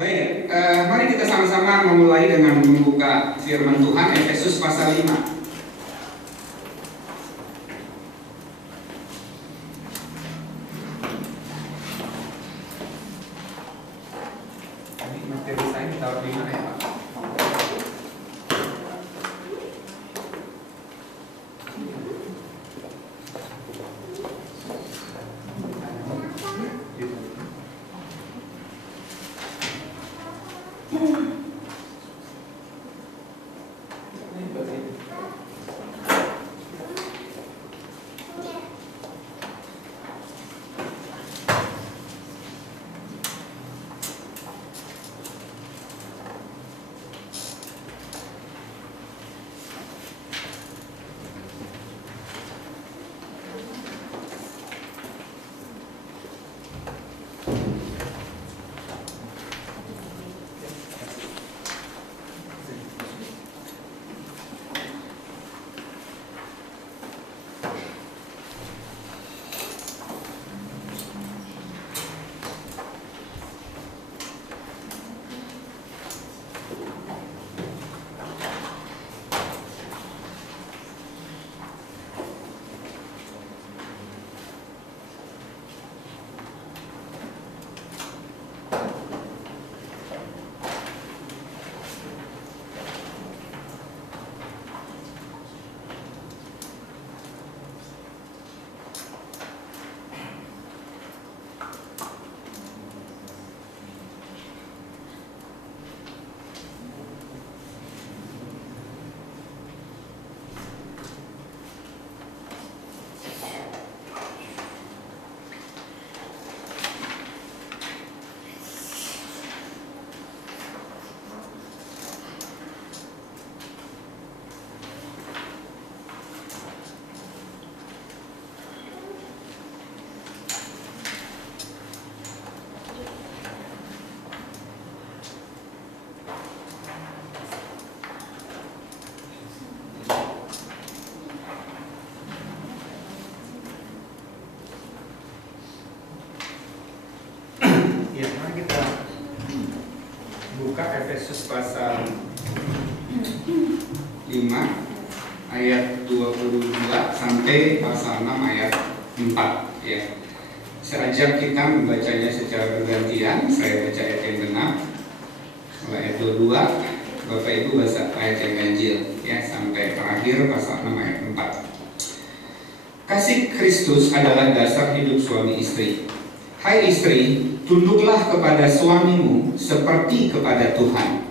Baik, mari kita sama-sama memulai dengan membuka firman Tuhan Efesus pasal 5. Tadi materi saya ditaruh di mana ya, Pak? Ya, mari kita buka Efesus pasal 5 ayat 22 sampai pasal 6 ayat 4 ya. Saya ajak kita membacanya secara bergantian. Saya baca ayat yang genap ayat 22, Bapak Ibu baca ayat yang ganjil ya sampai terakhir pasal 6 ayat 4. Kasih Kristus adalah dasar hidup suami istri. Hai istri, tunduklah kepada suamimu seperti kepada Tuhan.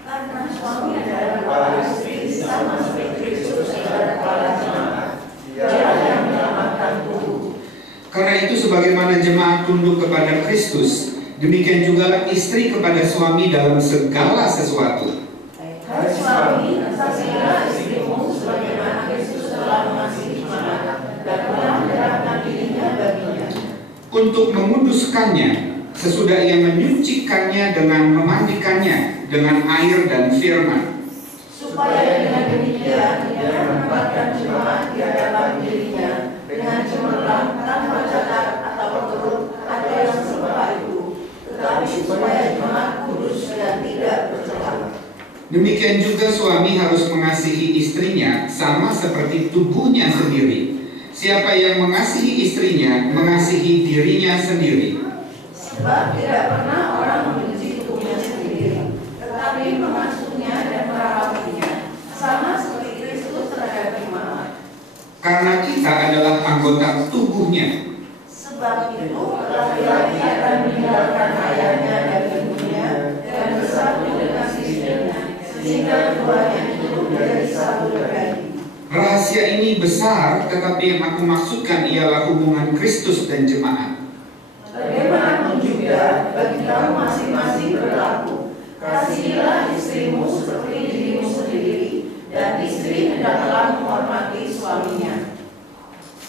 Karena suami adalah kepala istri, sama seperti Kristus adalah kepala jemaat. Dia yang menyelamatkan tubuh. Karena itu sebagaimana jemaat tunduk kepada Kristus, demikian jugalah istri kepada suami dalam segala sesuatu. Hai suami, saksikanlah istrimu sebagaimana Kristus telah mengasihi jemaat dan telah menyerahkan dirinya baginya. Untuk menguduskannya sesudah ia menyucikannya dengan memandikannya dengan air dan firman, supaya dengan demikian ia menempatkan jemaat di hadapan dirinya dengan cemerlang tanpa cacat atau keruh atau yang serupa itu, tetapi supaya jemaat kudus dan tidak bercela. demikian juga suami harus mengasihi istrinya sama seperti tubuhnya sendiri. Siapa yang mengasihi istrinya mengasihi dirinya sendiri. Sebab tidak pernah orang membenci tubuhnya sendiri, tetapi mengasuhnya dan merawatinya, sama seperti Kristus terhadap jemaat. Karena kita adalah anggota tubuhnya. Sebab itu laki-laki akan meninggalkan ayahnya dan ibunya dan bersatu dengan istrinya, sehingga keduanya itu menjadi satu badan. Rahasia ini besar, tetapi yang aku maksudkan ialah hubungan Kristus dan jemaat. Bagaimanapun juga bagi kamu masing-masing berlaku, kasihilah istrimu seperti dirimu sendiri, dan istri hendaklah menghormati suaminya.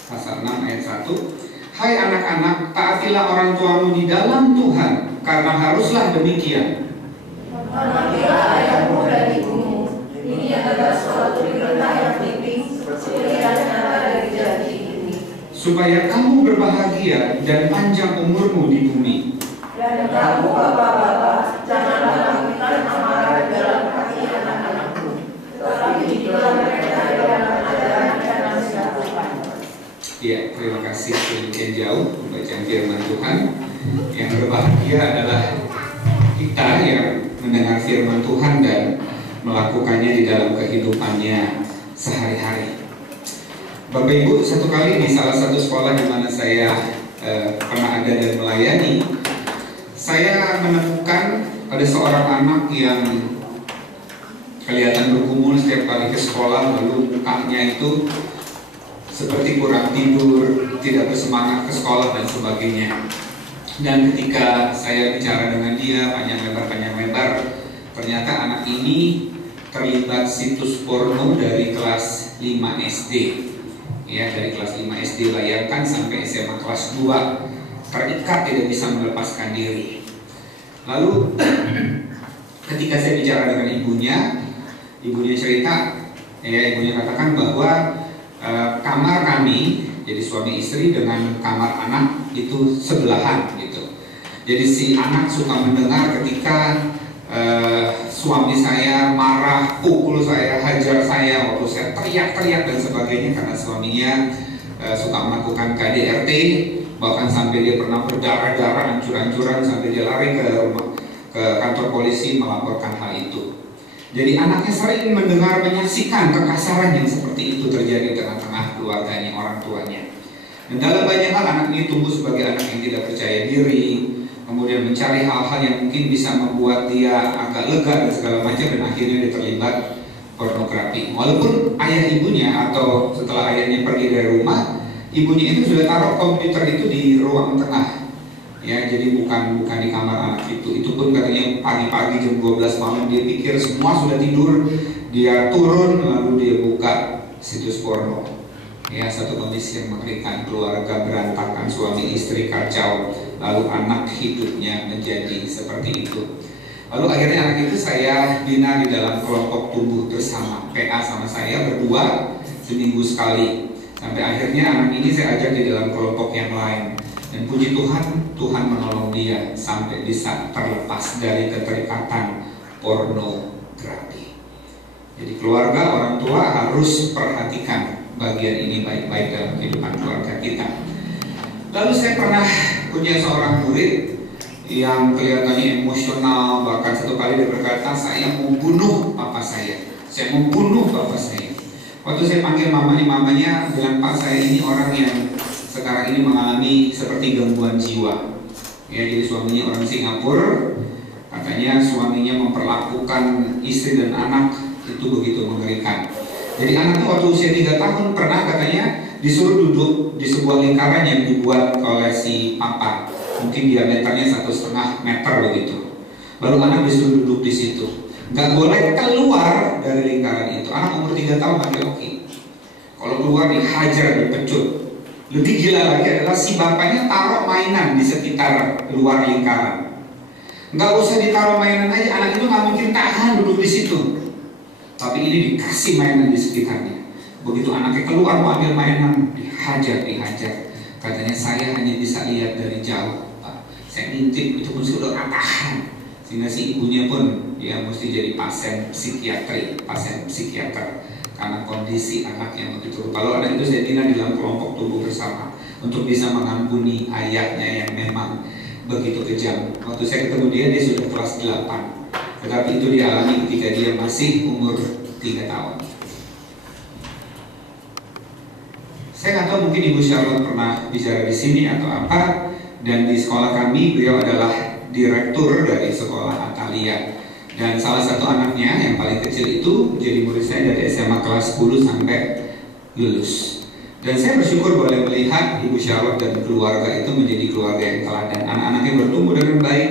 Pasal 6 ayat 1. Hai anak-anak, taatilah orang tuamu di dalam Tuhan, karena haruslah demikian. Hormatilah ayahmu dan ibumu. Ini adalah suatu perintah yang penting, seperti yang nyata dari janji ini. Supaya kamu berbahagia dan panjang umurmu di bumi. Dan kamu bapak-bapak, firman Tuhan. Yang berbahagia adalah kita yang mendengar firman Tuhan dan melakukannya di dalam kehidupannya sehari-hari. Bapak Ibu, satu kali di salah satu sekolah di mana saya pernah ada dan melayani, saya menemukan ada seorang anak yang kelihatan bergumul setiap kali ke sekolah, lalu mukanya itu seperti kurang tidur, tidak bersemangat ke sekolah dan sebagainya. Dan ketika saya bicara dengan dia panjang lebar, ternyata anak ini terlibat situs porno dari kelas 5 SD. Ya, dari kelas 5 SD, bayangkan sampai SMA kelas 2 terikat, tidak bisa melepaskan diri. Lalu ketika saya bicara dengan ibunya cerita, ibunya katakan bahwa kamar kami, jadi suami istri dengan kamar anak itu sebelahan gitu. Jadi si anak suka mendengar ketika suami saya marah, pukul saya, hajar saya waktu saya teriak-teriak dan sebagainya, karena suaminya suka melakukan KDRT, bahkan sampai dia pernah berdarah-darah, hancur-hancuran, sampai dia lari ke kantor polisi melaporkan hal itu. Jadi anaknya sering mendengar, menyaksikan kekasaran yang seperti itu terjadi di tengah-tengah keluarganya, orang tuanya. Dan dalam banyak hal anak ini tumbuh sebagai anak yang tidak percaya diri, kemudian mencari hal-hal yang mungkin bisa membuat dia agak lega dan segala macam, dan akhirnya dia terlibat pornografi. Walaupun ayah ibunya, atau setelah ayahnya pergi dari rumah, ibunya itu sudah taruh komputer itu di ruang tengah. Ya, jadi bukan di kamar anak itu. Itu pun katanya pagi-pagi jam 12 malam dia pikir semua sudah tidur, dia turun lalu dia buka situs porno. Ya, satu kondisi yang mengerikan, keluarga berantakan, suami istri kacau, lalu anak hidupnya menjadi seperti itu. Lalu akhirnya anak itu saya bina di dalam kelompok tumbuh bersama, PA sama saya berdua seminggu sekali. Sampai akhirnya anak ini saya ajak di dalam kelompok yang lain. Dan puji Tuhan, Tuhan menolong dia sampai bisa terlepas dari keterikatan pornografi. Jadi keluarga, orang tua harus perhatikan bagian ini baik-baik dalam kehidupan keluarga kita. Lalu saya pernah punya seorang murid yang kelihatannya emosional, bahkan satu kali dia berkata, saya mau bunuh papa saya mau bunuh papa saya. Waktu saya panggil mamanya bilang, Pak, saya ini orang yang sekarang ini mengalami seperti gangguan jiwa. Ya, jadi suaminya orang Singapura, katanya suaminya memperlakukan istri dan anak itu begitu mengerikan. Jadi anaknya waktu usia 3 tahun pernah katanya disuruh duduk di sebuah lingkaran yang dibuat oleh si papa, mungkin diameternya 1,5 meter begitu. Lalu anak disuruh duduk di situ, nggak boleh keluar dari lingkaran itu. Anak umur 3 tahun laki-laki, kalau keluar dihajar, dipecut. Lebih gila lagi adalah si bapaknya taruh mainan di sekitar luar lingkaran. Nggak usah ditaruh mainan aja, anak itu nggak mungkin tahan duduk di situ. Tapi ini dikasih mainan di sekitarnya. Begitu anaknya keluar mau ambil mainan, dihajar. Katanya saya hanya bisa lihat dari jauh, Pak. Saya ngintip, itu pun sudah tahan. Sehingga si ibunya pun dia mesti jadi pasien psikiater karena kondisi anak yang begitu. Kalau anak itu saya bina di dalam kelompok tumbuh bersama untuk bisa mengampuni ayahnya yang memang begitu kejam. Waktu saya ketemu dia sudah kelas 8. Tetapi itu dialami ketika dia masih umur 3 tahun. Saya nggak tahu, mungkin Ibu Charlotte pernah bicara di sini atau apa. Dan di sekolah kami beliau adalah direktur dari sekolah Atalia. Dan salah satu anaknya yang paling kecil itu jadi murid saya dari SMA kelas 10 sampai lulus. Dan saya bersyukur boleh melihat Ibu Charlotte dan keluarga itu menjadi keluarga yang teladan. Anak-anaknya bertumbuh dengan baik,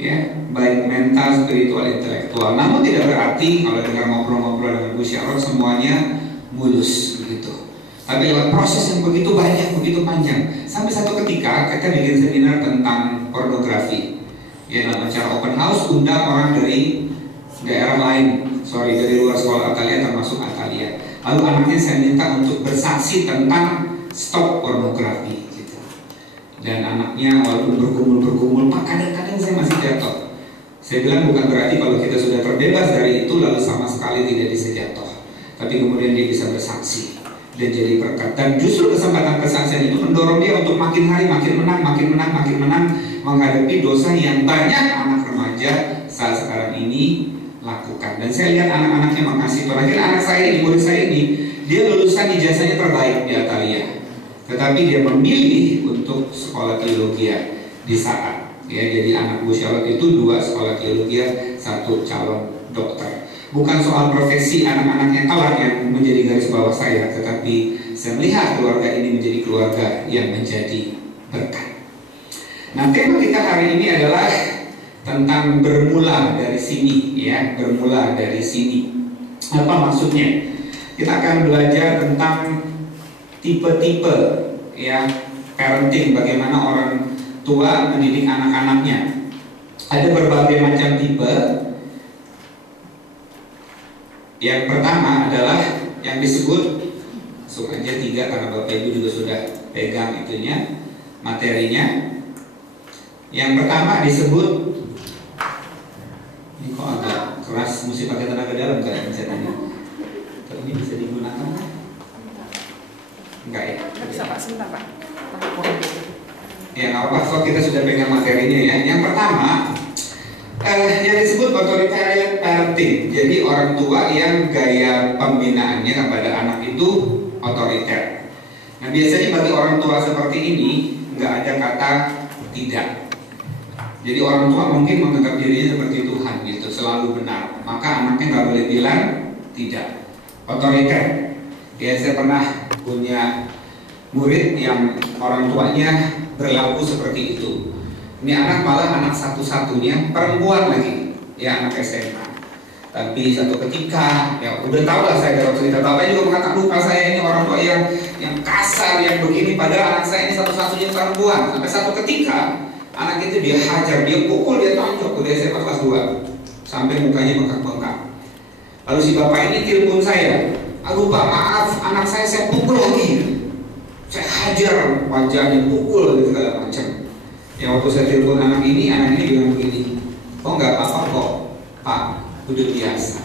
ya, baik mental, spiritual, intelektual. Namun tidak berarti kalau dengar ngobrol-ngobrol dengan Ibu Charlotte semuanya mulus begitu. Tapi lewat proses yang begitu banyak, begitu panjang. Sampai satu ketika kita bikin seminar tentang pornografi. Ya, dalam acara open house undang orang dari daerah lain, dari luar sekolah Atalia termasuk Atalia. Lalu anaknya saya minta untuk bersaksi tentang stop pornografi gitu. Dan anaknya walaupun bergumul, Pak, kadang-kadang saya masih jatuh. Saya bilang bukan berarti kalau kita sudah terbebas dari itu lalu sama sekali tidak bisa jatuh. Tapi kemudian dia bisa bersaksi. dan jadi berkat. Dan justru kesempatan kesaksian itu mendorong dia untuk makin hari makin menang menghadapi dosa yang banyak anak remaja saat sekarang ini lakukan. Dan saya lihat anak-anaknya makasih Tuhan. Akhirnya anak saya ini, murid saya ini, dia lulusan ijazahnya terbaik di Atalia, tetapi dia memilih untuk sekolah teologi di saat ya. Jadi anak Bu Charlotte itu 2 sekolah teologi, 1 calon dokter. Bukan soal profesi anak-anaknya kelak yang menjadi garis bawah saya, tetapi saya melihat keluarga ini menjadi keluarga yang menjadi berkat. Nah, tema kita hari ini adalah tentang bermula dari sini, ya, bermula dari sini. Apa maksudnya? Kita akan belajar tentang tipe-tipe, ya, parenting, bagaimana orang tua mendidik anak-anaknya. Ada berbagai macam tipe. Yang pertama adalah yang disebut, langsung aja 3 karena Bapak Ibu juga sudah pegang itunya, materinya. Yang pertama disebut, ini kok agak keras, mesti pakai tenaga dalam kan pencetanya. Kalau ini bisa digunakan? Enggak ya? Bisa Pak, sebentar Pak. Ya nggak apa-apa, so kita sudah pegang materinya ya. Yang pertama, yang disebut authoritarian parenting. Jadi orang tua yang gaya pembinaannya kepada anak itu otoriter. Nah, biasanya bagi orang tua seperti ini nggak ada kata tidak. Jadi orang tua mungkin menganggap dirinya seperti Tuhan gitu, selalu benar. Maka anaknya nggak boleh bilang tidak. Otoriter. Ya, saya pernah punya murid yang orang tuanya berlaku seperti itu. Ini anak malah anak satu-satunya perempuan lagi, ya, anak SMA. Tapi satu ketika, ya udah tahu lah saya dalam cerita, Bapak juga mengatakan, lupa saya ini orang tua yang kasar, yang begini. Padahal anak saya ini satu-satunya perempuan. Sampai satu ketika anak itu dia hajar, dia pukul, dia tonjok. Udah SMA kelas 2 sampai mukanya bengkak-bengkak. Lalu si bapak ini telepon saya, aduh Pak, maaf, anak saya pukul lagi, saya hajar, wajahnya pukul gitu, segala macam. Ya waktu saya telepon anak ini bilang begini, kok nggak apa-apa kok Pak, udah biasa.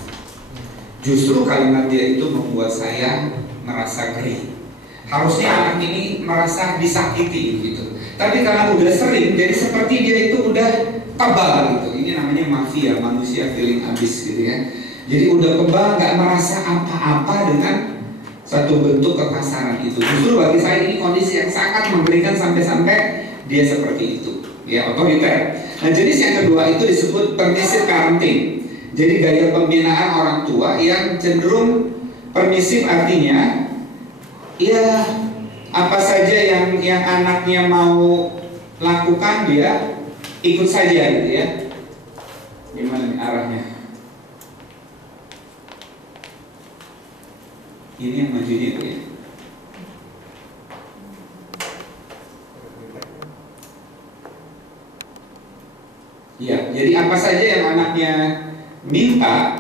Justru kalimat dia itu membuat saya merasa geri. Harusnya anak ini merasa disakiti gitu. Tapi karena udah sering, jadi seperti dia itu udah kebal gitu. Ini namanya mafia, manusia feeling abis gitu ya. Jadi udah kebal, nggak merasa apa-apa dengan satu bentuk kekasaran itu. Justru bagi saya ini kondisi yang sangat mengerikan sampai dia seperti itu, ya, otoriter. Nah, jenis yang kedua itu disebut permissive parenting. Jadi gaya pembinaan orang tua yang cenderung permisif, artinya ya apa saja yang anaknya mau lakukan dia ikut saja gitu ya. Gimana nih arahnya? Ini yang majunya itu ya. Ya, jadi apa saja yang anaknya minta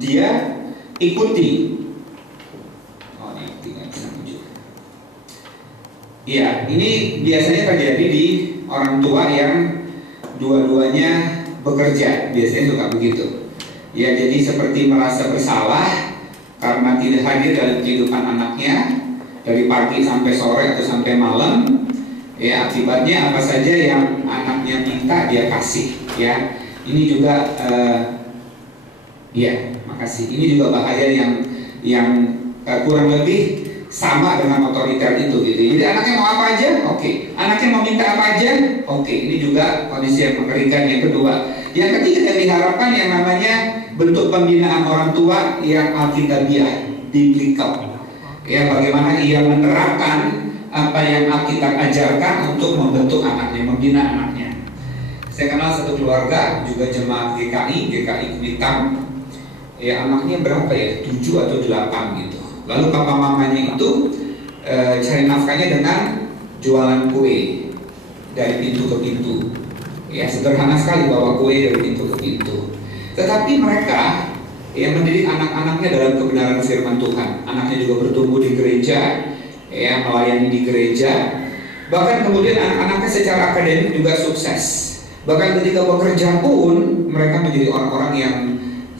dia ikuti. Oh, ini tidak bisa muncul. Ya, ini biasanya terjadi di orang tua yang dua-duanya bekerja. Biasanya suka begitu. Ya, jadi seperti merasa bersalah karena tidak hadir dalam kehidupan anaknya dari pagi sampai sore atau sampai malam. Ya, akibatnya apa saja yang anaknya minta dia kasih. Ya, ini juga ya, makasih. Ini juga bahaya yang kurang lebih sama dengan otoriter itu gitu. Jadi anaknya mau apa aja, oke. Anaknya mau minta apa aja, oke. Ini juga kondisi yang mengerikan. Yang kedua, yang ketiga yang diharapkan yang namanya bentuk pembinaan orang tua yang alkitabiah, biblikal. Ya, bagaimana ia menerapkan apa yang Alkitab ajarkan untuk membentuk anaknya, membina anaknya. Saya kenal satu keluarga juga jemaat GKI Kuitang. Ya, anaknya berapa ya? 7 atau 8 gitu. Lalu papa mamanya itu cari nafkahnya dengan jualan kue dari pintu ke pintu. Ya, sederhana sekali bawa kue dari pintu ke pintu. Tetapi mereka yang mendidik anak-anaknya dalam kebenaran firman Tuhan. Anaknya juga bertumbuh di gereja, ya, melayani di gereja. Bahkan kemudian anak-anaknya secara akademik juga sukses. Bahkan ketika bekerja pun mereka menjadi orang-orang yang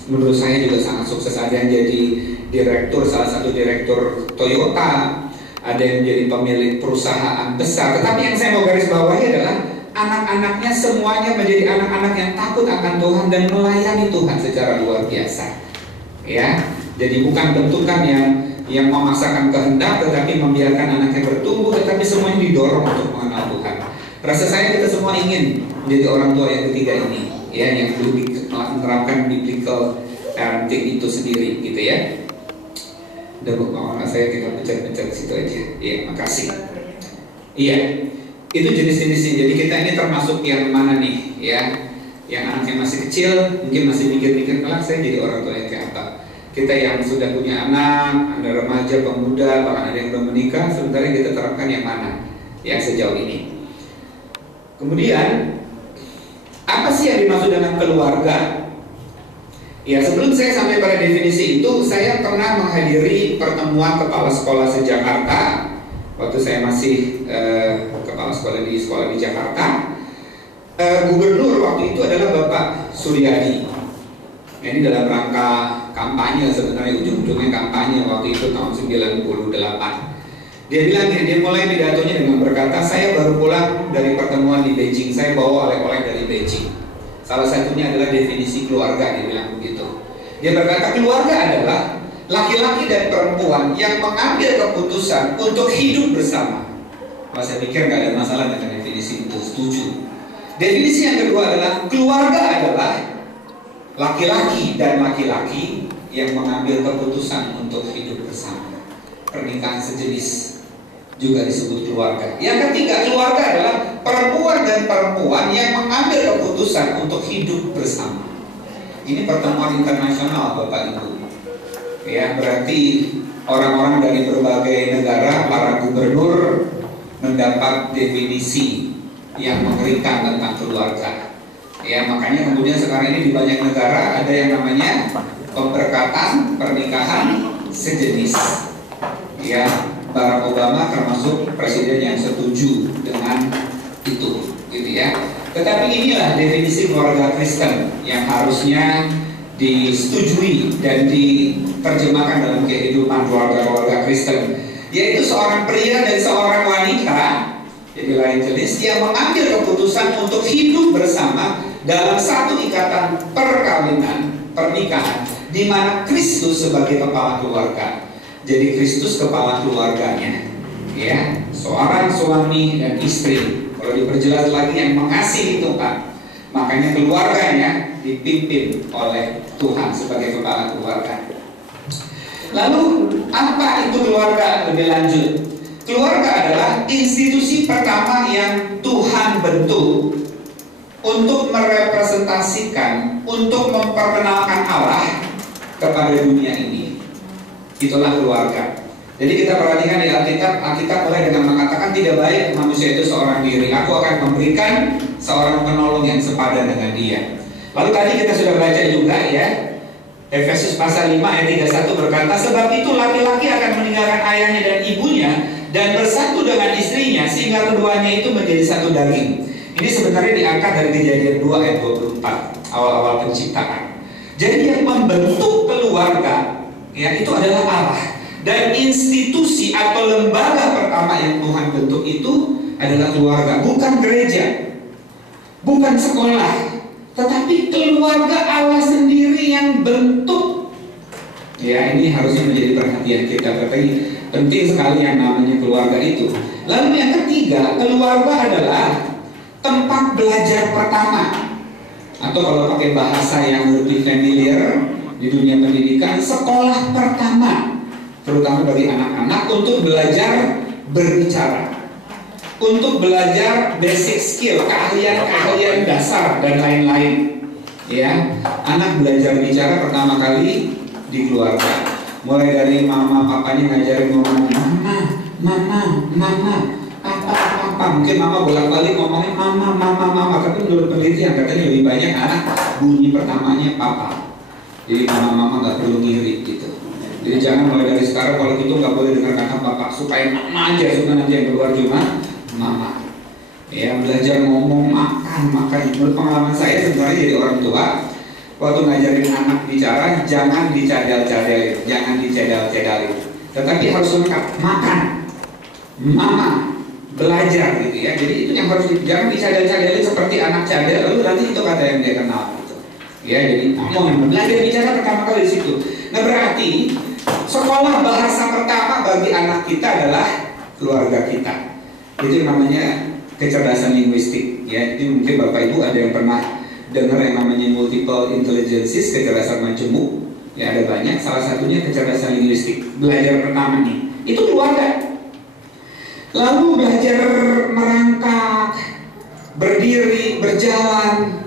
menurut saya juga sangat sukses. Ada yang jadi direktur, salah satu direktur Toyota, ada yang menjadi pemilik perusahaan besar. Tetapi yang saya mau garis bawahi adalah anak-anaknya semuanya menjadi anak-anak yang takut akan Tuhan dan melayani Tuhan secara luar biasa. Ya, jadi bukan bentukan yang memaksakan kehendak, tetapi membiarkan anaknya bertumbuh, tetapi semuanya didorong untuk mengenal Tuhan. Rasa saya kita semua ingin menjadi orang tua yang ketiga ini, ya, yang lebih menerapkan biblical parenting itu sendiri, gitu ya. Udah mau saya kita pencet situ aja. Iya, makasih. Iya, itu jenis-jenisnya. Jadi kita ini termasuk yang mana nih, ya? Yang anaknya masih kecil, mungkin masih mikir-mikir, kelak saya jadi orang tua yang kayak apa? Kita yang sudah punya anak, ada remaja, pemuda, bahkan ada yang belum menikah, sebenarnya kita terapkan yang mana? Yang sejauh ini. Kemudian, apa sih yang dimaksud dengan keluarga? Ya, sebelum saya sampai pada definisi itu, saya pernah menghadiri pertemuan kepala sekolah se-Jakarta waktu saya masih kepala sekolah di Jakarta. Gubernur waktu itu adalah Bapak Suryadi. Ini dalam rangka kampanye, sebenarnya ujung-ujungnya kampanye waktu itu tahun 98. Dia bilang, dia mulai pidatonya dengan berkata, saya baru pulang dari pertemuan di Beijing, saya bawa oleh-oleh dari Beijing. Salah satunya adalah definisi keluarga, dia bilang begitu. Dia berkata, keluarga adalah laki-laki dan perempuan yang mengambil keputusan untuk hidup bersama. Saya pikir nggak ada masalah dengan definisi itu, setuju. Definisi yang kedua adalah keluarga adalah laki-laki dan laki-laki yang mengambil keputusan untuk hidup bersama. Pernikahan sejenis juga disebut keluarga. Yang ketiga, keluarga adalah perempuan dan perempuan yang mengambil keputusan untuk hidup bersama. Ini pertemuan internasional, Bapak Ibu. Ya, berarti orang-orang dari berbagai negara, para gubernur mendapat definisi yang mengerikan tentang keluarga. Ya, makanya kemudian sekarang ini di banyak negara ada yang namanya pemberkatan pernikahan sejenis. Ya, Barack Obama termasuk presiden yang setuju dengan itu, gitu ya. Tetapi inilah definisi keluarga Kristen yang harusnya disetujui dan diterjemahkan dalam kehidupan keluarga Kristen, yaitu seorang pria dan seorang wanita, jadi lain jenis, yang mengambil keputusan untuk hidup bersama dalam satu ikatan perkawinan, pernikahan, di mana Kristus sebagai kepala keluarga. Jadi Kristus kepala keluarganya, ya, seorang suami dan istri. Kalau diperjelas lagi, yang mengasihi Tuhan, makanya keluarganya dipimpin oleh Tuhan sebagai kepala keluarga. Lalu apa itu keluarga lebih lanjut? Keluarga adalah institusi pertama yang Tuhan bentuk untuk merepresentasikan, untuk memperkenalkan Allah kepada dunia ini. Itulah keluarga. Jadi kita perhatikan di Alkitab mulai dengan mengatakan, tidak baik manusia itu seorang diri, aku akan memberikan seorang penolong yang sepadan dengan dia. Lalu tadi kita sudah baca juga, ya, Efesus pasal 5 ayat 31 berkata, sebab itu laki-laki akan meninggalkan ayahnya dan ibunya dan bersatu dengan istrinya, sehingga keduanya itu menjadi satu daging. Ini sebenarnya diangkat dari Kejadian 2 ayat 24, awal-awal penciptaan. Jadi yang membentuk keluarga, ya, itu adalah Allah. Dan institusi atau lembaga pertama yang Tuhan bentuk itu adalah keluarga, bukan gereja, bukan sekolah, tetapi keluarga Allah sendiri yang bentuk. Ya, ini harusnya menjadi perhatian kita, berarti penting sekali yang namanya keluarga itu. Lalu yang ketiga, keluarga adalah tempat belajar pertama, atau kalau pakai bahasa yang lebih familiar di dunia pendidikan, sekolah pertama, terutama bagi anak-anak, untuk belajar berbicara, untuk belajar basic skill, keahlian dasar dan lain-lain. Ya, anak belajar bicara pertama kali di keluarga. Mulai dari mama papanya ngajarin ngomong mama, apa. Mungkin mama bolak-balik ngomongin mama, tapi menurut penelitian katanya lebih banyak anak bunyi pertamanya papa. Jadi mama nggak perlu ngiri gitu. Jadi jangan mulai dari sekarang kalau gitu nggak boleh dengar kata bapak, supaya mama aja, supaya nanti yang keluar cuma mama. Ya, belajar ngomong, makan. Menurut pengalaman saya sebenarnya jadi orang tua, waktu ngajarin anak bicara, jangan dicadal-cadalin, jangan dicadal-cadalin. Tetapi harus lengkap, makan, mama, belajar gitu ya. Jadi itu yang harus jangan dicadal-cadalin seperti anak cadel, lalu nanti itu kata yang dia kenal gitu. Ya, jadi ngomong belajar bicara pertama kali di situ. Nah berarti sekolah bahasa pertama bagi anak kita adalah keluarga kita. Itu namanya kecerdasan linguistik ya. Jadi mungkin Bapak Ibu ada yang pernah dengar yang namanya multiple intelligences, kecerdasan majemuk. Ya ada banyak, salah satunya kecerdasan linguistik. Belajar pertama nih, itu keluarga. Lalu belajar merangkak, berdiri, berjalan,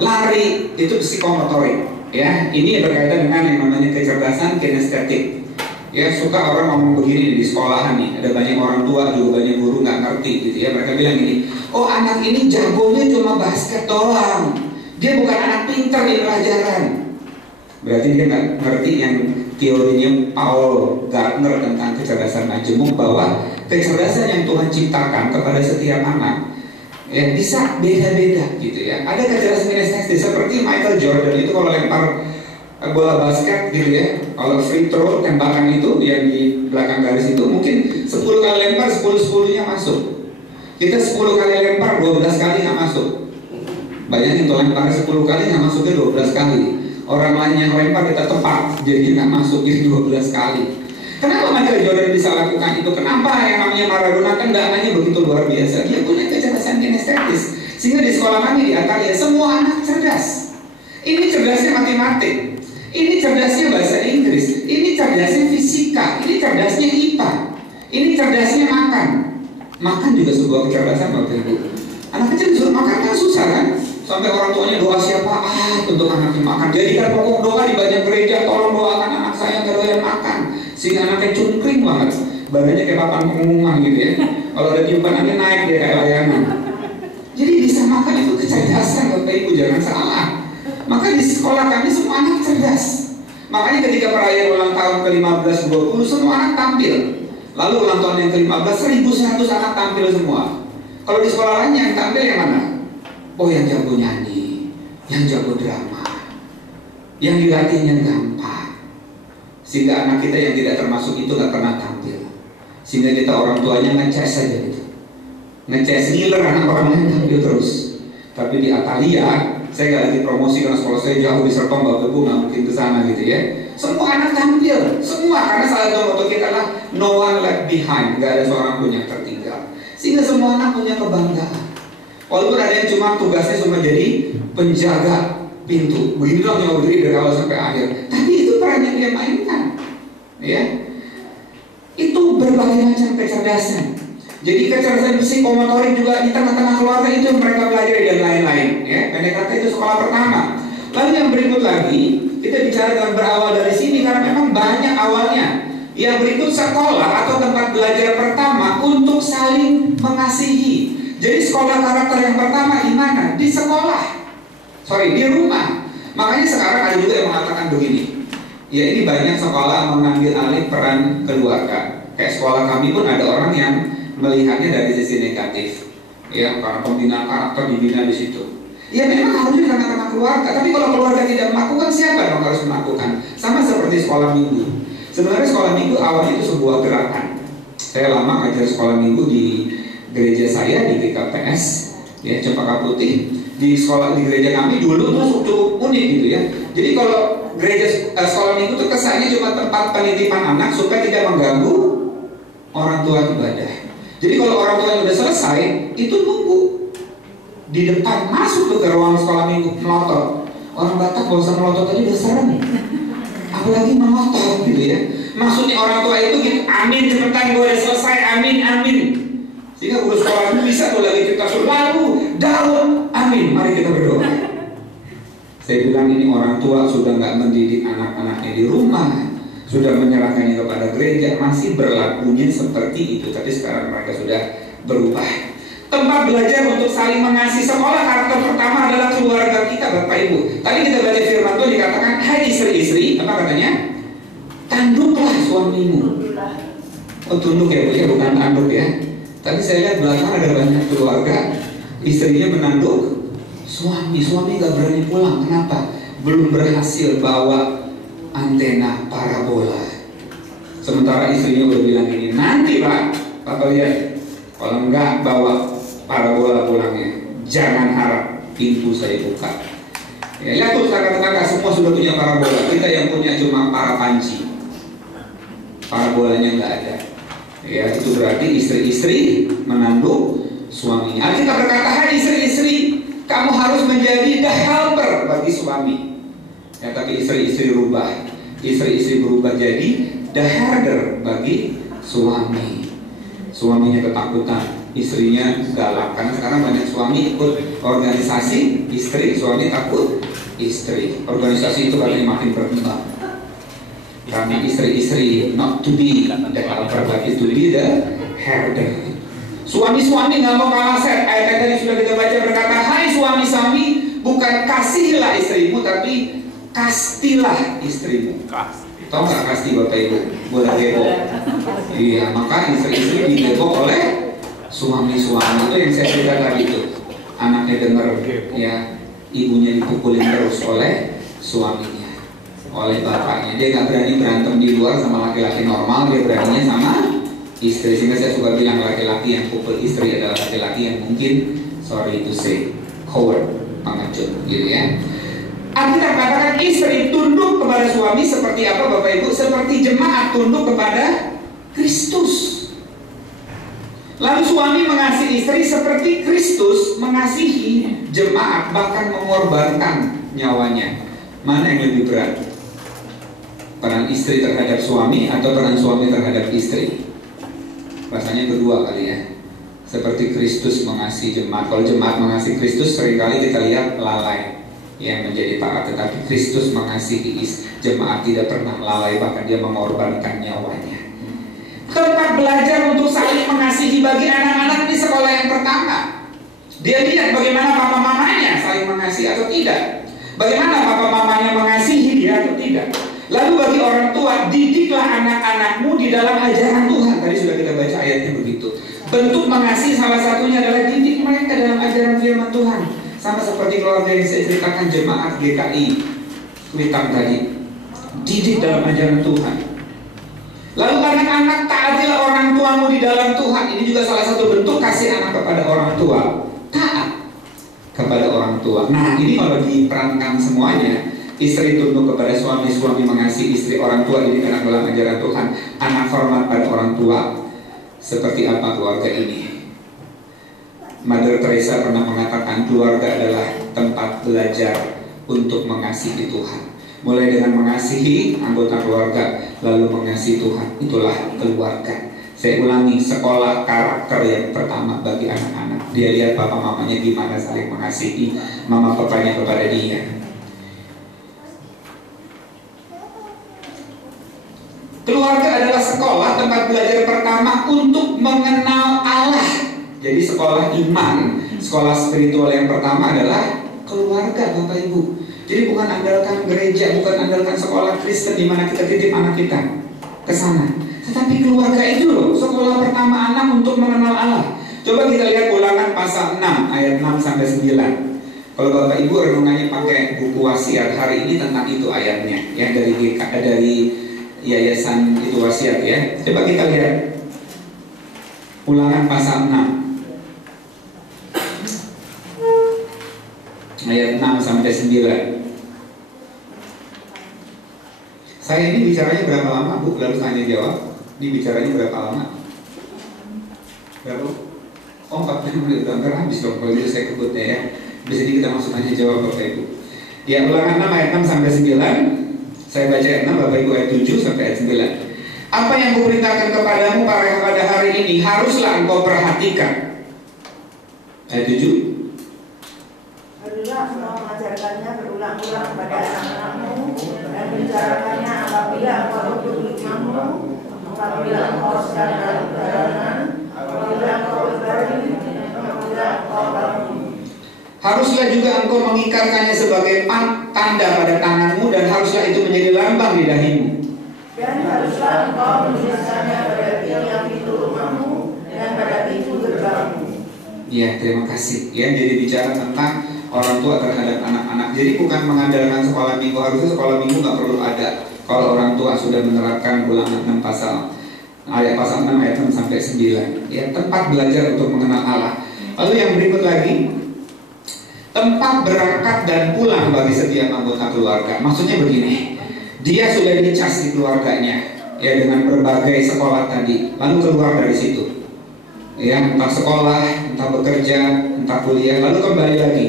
lari, itu psikomotorik. Ya, ini berkaitan dengan yang namanya kecerdasan kinestetik. Ya, suka orang ngomong begini di sekolahan nih, ada banyak orang tua juga banyak guru nggak ngerti gitu ya. Mereka bilang gini, oh anak ini jagonya cuma basket doang, dia bukan anak pintar di pelajaran. Berarti dia nggak ngerti yang teorinya Paul Gardner tentang kecerdasan majemuk, bahwa kecerdasan yang Tuhan ciptakan kepada setiap anak ya bisa beda-beda gitu ya. Ada kecerdasan kinestetik seperti Michael Jordan itu kalau lempar bola basket gitu ya, kalau free throw tembakan itu yang di belakang garis itu mungkin 10 kali lempar 10-10-nya masuk. Kita 10 kali lempar 12 kali nggak masuk. Bayangin tuh lempar 10 kali nggak masuknya 12 kali. Orang lain yang lempar kita tepat jadi nggak masuk jadi 12 kali. Kenapa Michael Jordan bisa lakukan itu? Kenapa yang namanya Maradona kan dananya begitu luar biasa? Dia punya kecerdasan kinestetis. Sehingga di sekolah kami di Atalia semua anak cerdas. Ini cerdasnya matematik, ini cerdasnya bahasa Inggris, ini cerdasnya fisika, ini cerdasnya IPA, ini cerdasnya makan. Makan juga sebuah kecerdasan Bapak Ibu. Anak kecil disuruh makan kan susah kan? Sampai orang tuanya doa siapa? Untuk anaknya makan. Jadikan pokok doa di banyak gereja, tolong doakan anak saya nggak doyan makan. Sehingga anaknya cungkring banget, badannya kayak papan pengumuman gitu ya. Kalau ada timpanannya naik dia kayak layangan. Jadi bisa makan itu kecerdasan Bapak Ibu, jangan salah. Maka di sekolah kami semua anak cerdas. Makanya ketika perayaan ulang tahun ke-15, 20 semua anak tampil. Lalu ulang tahun yang ke-15 1.100 anak tampil semua. Kalau di sekolah lain yang tampil yang mana? Oh yang jago nyanyi, yang jago drama, yang dilatihnya gampang. Sehingga anak kita yang tidak termasuk itu gak pernah tampil. Sehingga kita orang tuanya ngeces saja gitu, ngeces ngiler anak orang lain tampil terus. Tapi di Atalia, saya gak lagi promosi karena sekolah saya jauh di Serpong, Bapak Ibu gak mungkin kesana gitu ya. Semua anak tampil, semua, karena salah satu moto kita adalah no one left behind, gak ada seorang pun yang tertinggal. Sehingga semua anak punya kebanggaan. Walaupun ada yang cuma tugasnya cuma jadi penjaga pintu, begini dong yang berdiri dari awal sampai akhir. Tapi itu peran yang dia mainkan, ya. Itu berbagai macam kecerdasan. Jadi kecerdasan psikomotorik juga di tengah-tengah keluarga itu yang mereka pelajari dan lain-lain. Ya, pendek kata itu sekolah pertama. Lalu yang berikut lagi kita bicara dengan berawal dari sini karena memang banyak awalnya. Yang berikut sekolah atau tempat belajar pertama untuk saling mengasihi. Jadi sekolah karakter yang pertama di mana? Di sekolah. Di rumah. Makanya sekarang ada juga yang mengatakan begini. Ya ini banyak sekolah mengambil alih peran keluarga. Kayak sekolah kami pun ada orang yang melihatnya dari sisi negatif. Ya, karena pembinaan karakter dibina di situ. Ya memang harusnya di tengah-tengah keluarga. Tapi kalau keluarga tidak melakukan, siapa yang harus melakukan? Sama seperti sekolah minggu. Sebenarnya sekolah minggu awalnya itu sebuah gerakan. Saya lama ngajar sekolah minggu di gereja saya di GKPS ya Cempaka Putih. Di gereja kami dulu tuh cukup unik gitu ya. Jadi kalau gereja sekolah minggu tuh kesannya cuma tempat penitipan anak supaya tidak mengganggu orang tua ibadah. Jadi kalau orang tua yang udah selesai itu nunggu di depan, masuk ke ruang sekolah minggu melotot. Orang Batak gak usah melotot aja udah serem, apalagi melotot gitu ya. Maksudnya orang tua itu gitu, amin cepetan gue udah selesai, amin amin. Sehingga guru sekolah itu bisa tuh lagi kita suruh lalu Daud, amin, mari kita berdoa. Saya bilang ini orang tua sudah nggak mendidik anak-anaknya di rumah, sudah menyerahkannya kepada gereja, masih berlakunya seperti itu. Tapi sekarang mereka sudah berubah. Tempat belajar untuk saling mengasihi. Sekolah karakter pertama adalah keluarga kita, Bapak Ibu. Tadi kita baca firman Tuhan dikatakan, hai istri-istri, apa katanya? Tanduklah suamimu. Oh tunduk ya Bu, ya bukan tanduk ya. Tadi saya lihat belakang ada banyak keluarga, istrinya menanduk suami gak berani pulang. Kenapa? belum berhasil bawa antena parabola. Sementara istrinya udah bilang gini, nanti Pak, Bapak lihat, kalau enggak bawa parabola pulangnya, jangan harap pintu saya buka. Ya, lihat tuh kakak-kakak semua sudah punya parabola. Kita yang punya cuma para panci. Parabolanya nggak ada. Ya, itu berarti istri-istri menanduk suaminya. Alkitab berkata, hai istri-istri, kamu harus menjadi the helper bagi suami. Ya, tapi istri-istri berubah. Istri-istri berubah jadi the herder bagi suami. Suaminya ketakutan, istrinya galak. Karena sekarang banyak suami ikut organisasi istri, suami takut istri. Organisasi itu katanya makin berkembang. Karena istri-istri not to be the helper, but to be the herder. Suami-suami nggak mau kalah set. Ayat tadi sudah kita baca berkata, hai suami-suami, bukan kasihilah istrimu, tapi kastilah istrimu. Tahu nggak kasti Bapak Ibu? Boleh debok. Iya, maka istri-istri didebok oleh suami-suami. Itu yang saya cerita tadi itu. Anaknya dengar ya, ibunya dipukulin terus oleh suaminya, oleh bapaknya. Dia nggak berani berantem di luar sama laki-laki normal, dia beraninya sama istri. Sehingga saya suka bilang laki-laki yang pukul istri adalah laki-laki yang mungkin, sorry to say, coward, pengecut, gitu ya. Alkitab katakan istri tunduk kepada suami seperti apa Bapak Ibu? Seperti jemaat tunduk kepada Kristus. Lalu suami mengasihi istri seperti Kristus mengasihi jemaat, bahkan mengorbankan nyawanya. Mana yang lebih berat? Peran istri terhadap suami atau peran suami terhadap istri? Rasanya kedua kali ya. Seperti Kristus mengasihi jemaat. Kalau jemaat mengasihi Kristus, seringkali kita lihat lalai yang menjadi taat, tetapi Kristus mengasihi jemaat tidak pernah lalai, bahkan dia mengorbankan nyawanya. Tempat belajar untuk saling mengasihi bagi anak-anak di sekolah yang pertama. Dia lihat bagaimana papa mamanya saling mengasihi atau tidak, bagaimana papa mamanya mengasihi dia atau tidak. Lalu bagi orang tua, didiklah anak-anakmu di dalam ajaran Tuhan. Tadi sudah kita baca ayatnya begitu. Bentuk mengasihi salah satunya adalah didik mereka dalam ajaran firman Tuhan. Sama seperti keluarga yang saya ceritakan jemaat GKI Kuitang tadi, didik dalam ajaran Tuhan. Lalu anak-anak, taatilah orang tuamu di dalam Tuhan. Ini juga salah satu bentuk kasih anak kepada orang tua, taat kepada orang tua. Nah, ini kalau diperankan semuanya, istri tunduk kepada suami, suami mengasihi istri, orang tua didik anak dalam ajaran Tuhan, anak hormat pada orang tua. Seperti apa keluarga ini? Mother Teresa pernah mengatakan keluarga adalah tempat belajar untuk mengasihi Tuhan. Mulai dengan mengasihi anggota keluarga, lalu mengasihi Tuhan. Itulah keluarga. Saya ulangi, sekolah karakter yang pertama bagi anak-anak. Dia lihat papa mamanya gimana saling mengasihi mama papanya kepada dia. Keluarga adalah sekolah tempat belajar pertama untuk mengenal Allah. Jadi sekolah iman, sekolah spiritual yang pertama adalah keluarga Bapak Ibu. Jadi bukan andalkan gereja, bukan andalkan sekolah Kristen di mana kita titip anak kita ke sana. Tetapi keluarga itu loh, sekolah pertama anak untuk mengenal Allah. Coba kita lihat Ulangan pasal 6 ayat 6 sampai 9. Kalau Bapak Ibu renungannya pakai buku wasiat, hari ini tentang itu ayatnya, yang dari yayasan itu wasiat ya. Coba kita lihat Ulangan pasal 6 ayat 6 sampai 9. Saya ini bicaranya berapa lama Bu? Lalu tanya jawab. Ini bicaranya berapa lama? Berapa? Oh 45 menit, udah habis dong. Kalau gitu saya kebutnya ya. Di sini kita masuk tanya jawab Bapak Ibu. Ya, Ulangan 6 ayat 6 sampai 9. Saya baca ayat 6, Bapak Ibu ayat 7 sampai ayat 9. Apa yang kuperintahkan kepadamu pada hari ini haruslah engkau perhatikan. Ayat 7. Marilah engkau mengajarkannya berulang-ulang kepada anak-anakmu dan bicarakannya apabila engkau duduk di rumahmu, apabila engkau sedang dalam perjalanan, apabila engkau berbaring, apabila engkau bangun. Haruslah juga engkau mengikatkannya sebagai tanda pada tanganmu, dan haruslah itu menjadi lambang di dahimu. Dan haruslah engkau menuliskannya pada tiang pintu rumahmu dan pada pintu gerbangmu. Ya, terima kasih. Ya, jadi bicara tentang orang tua terhadap anak-anak. Jadi bukan mengandalkan sekolah minggu, harusnya sekolah minggu nggak perlu ada kalau orang tua sudah menerapkan Ulangan 6 pasal 6 ayat 6 sampai 9. Ya, tempat belajar untuk mengenal Allah. Lalu yang berikut lagi, tempat berangkat dan pulang bagi setiap anggota keluarga. Maksudnya begini, dia sudah dicas di keluarganya, ya, dengan berbagai sekolah tadi, lalu keluar dari situ, ya, entah sekolah, entah bekerja, entah kuliah, lalu kembali lagi,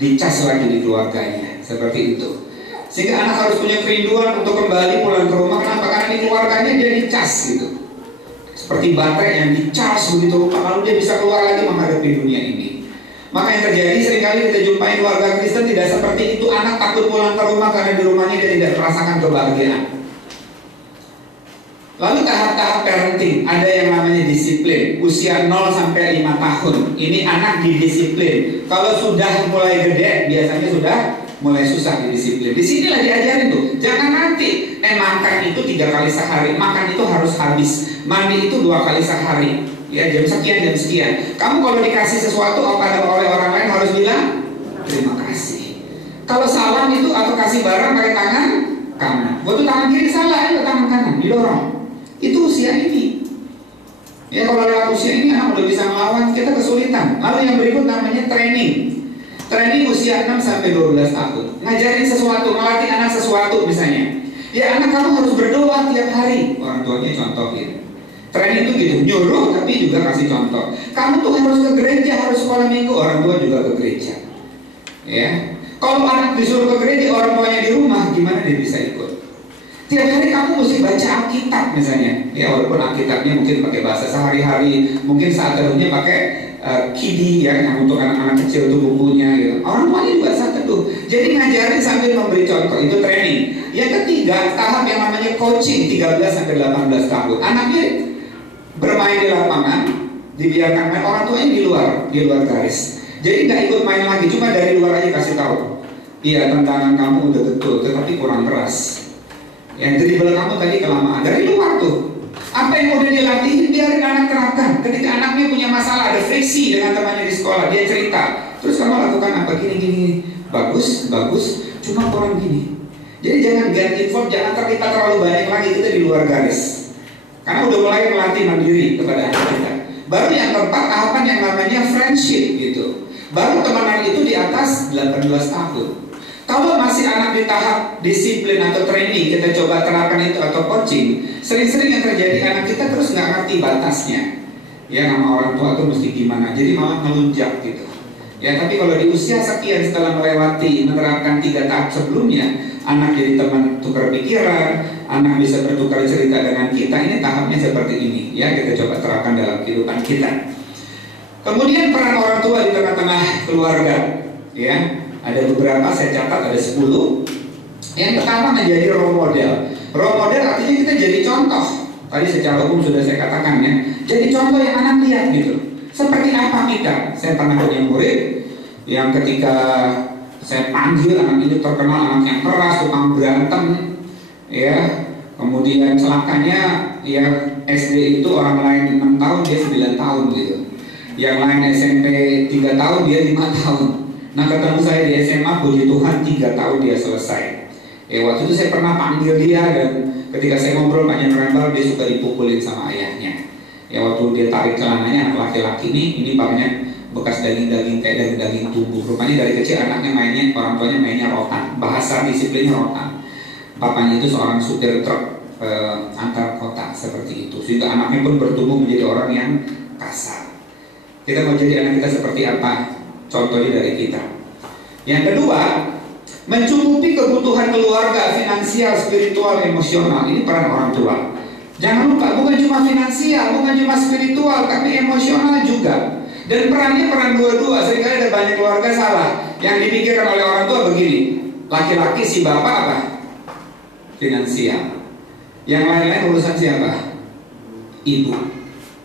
dicas lagi di keluarganya, seperti itu. Sehingga anak harus punya kerinduan untuk kembali pulang ke rumah. Kenapa? Karena di keluarganya dia dicas gitu, seperti baterai yang dicas begitu rupa, lalu dia bisa keluar lagi menghadapi dunia ini. Maka yang terjadi seringkali kita jumpai keluarga Kristen tidak seperti itu. Anak takut pulang ke rumah karena di rumahnya dia tidak merasakan kebahagiaan. Lalu tahap-tahap parenting, ada yang namanya disiplin. Usia 0 sampai 5 tahun, ini anak didisiplin. Kalau sudah mulai gede, biasanya sudah mulai susah didisiplin. Disinilah diajarin tuh, jangan nanti makan itu 3 kali sehari, makan itu harus habis, mandi itu 2 kali sehari, ya, jam sekian. Kamu kalau dikasih sesuatu oleh orang lain harus bilang terima kasih. Kalau salam itu atau kasih barang pakai tangan kanan, waktu tangan kiri salah, itu tangan kanan didorong. Itu usia ini. Ya, kalau lewat usia ini anak udah bisa melawan, kita kesulitan. Lalu yang berikut namanya training. Training usia 6 sampai 12 tahun. Ngajarin sesuatu, melatih anak sesuatu misalnya. Ya, anak kamu harus berdoa tiap hari. Orang tuanya contohin. Training itu gitu, nyuruh tapi juga kasih contoh. Kamu tuh harus ke gereja, harus sekolah minggu, orang tua juga ke gereja. Ya. Kalau anak disuruh ke gereja, orang tuanya di rumah, gimana dia bisa ikut? Tiap hari kamu mesti baca Alkitab misalnya. Ya, walaupun Alkitabnya mungkin pakai bahasa sehari-hari, mungkin saat teduhnya pakai kidi, ya, yang untuk anak-anak kecil itu bukunya gitu. Orang tuanya juga saat teduh. Jadi ngajarin sambil memberi contoh, itu training. Yang ketiga, tahap yang namanya coaching, 13 sampai 18 tahun. Anaknya bermain di lapangan, dibiarkan main, orang tuanya di luar garis. Jadi nggak ikut main lagi, cuma dari luar aja kasih tahu. Iya, tendangan kamu udah betul, tetapi kurang keras. Yang dribble kamu tadi kelamaan, dari luar tuh. Apa yang udah dilatih, biarin anak terapkan. Ketika anaknya punya masalah, ada friksi dengan temannya di sekolah, dia cerita, terus kamu lakukan apa, gini, bagus, cuma kurang gini. Jadi jangan get involved, jangan terlibat terlalu banyak lagi, kita di luar garis. Karena udah mulai melatih mandiri kepada anak kita. Baru yang keempat, tahapan yang namanya friendship gitu. Baru temenan itu di atas 18 tahun. Kalau masih anak di tahap disiplin atau training, kita coba terapkan itu atau coaching, sering-sering yang terjadi anak kita terus nggak ngerti batasnya. Ya, nama orang tua itu mesti gimana, jadi malah melunjak gitu. Ya, tapi kalau di usia sekian setelah melewati menerapkan 3 tahap sebelumnya, anak jadi teman tukar pikiran, anak bisa bertukar cerita dengan kita, ini tahapnya seperti ini. Ya, kita coba terapkan dalam kehidupan kita. Kemudian peran orang tua di tengah-tengah keluarga, ya. Ada beberapa, saya catat ada 10. Yang pertama menjadi role model. Role model artinya kita jadi contoh. Tadi secara umum sudah saya katakan, ya. Jadi contoh yang anak lihat gitu. Seperti apa kita? Saya pernah punya murid yang ketika saya panggil anak ini terkenal anak yang keras, tukang berantem, ya. Kemudian celakanya, ya, SD itu orang lain 6 tahun, dia 9 tahun gitu. Yang lain SMP 3 tahun, dia 5 tahun. Nah, ketemu saya di SMA, puji Tuhan 3 tahun dia selesai. Waktu itu saya pernah panggil dia, dan ketika saya ngobrol panjang lebar, dia suka dipukulin sama ayahnya. Ya, waktu dia tarik celananya, anak laki-laki ini banyak bekas daging-daging, kayak daging-daging tubuh. Rupanya dari kecil anaknya mainnya, orang tuanya mainnya rotan. Bahasa disiplinnya rotan. Bapaknya itu seorang supir truk antar kota, seperti itu. Sehingga anaknya pun bertumbuh menjadi orang yang kasar. Kita mau jadi anak kita seperti apa? Contohnya dari kita. Yang kedua, mencukupi kebutuhan keluarga, finansial, spiritual, emosional. Ini peran orang tua. Jangan lupa, bukan cuma finansial, bukan cuma spiritual, tapi emosional juga. Dan perannya peran dua-dua. Seringkali ada banyak keluarga salah. Yang dipikirkan oleh orang tua begini, laki-laki si bapak apa? Finansial. Yang lain-lain urusan siapa? Ibu.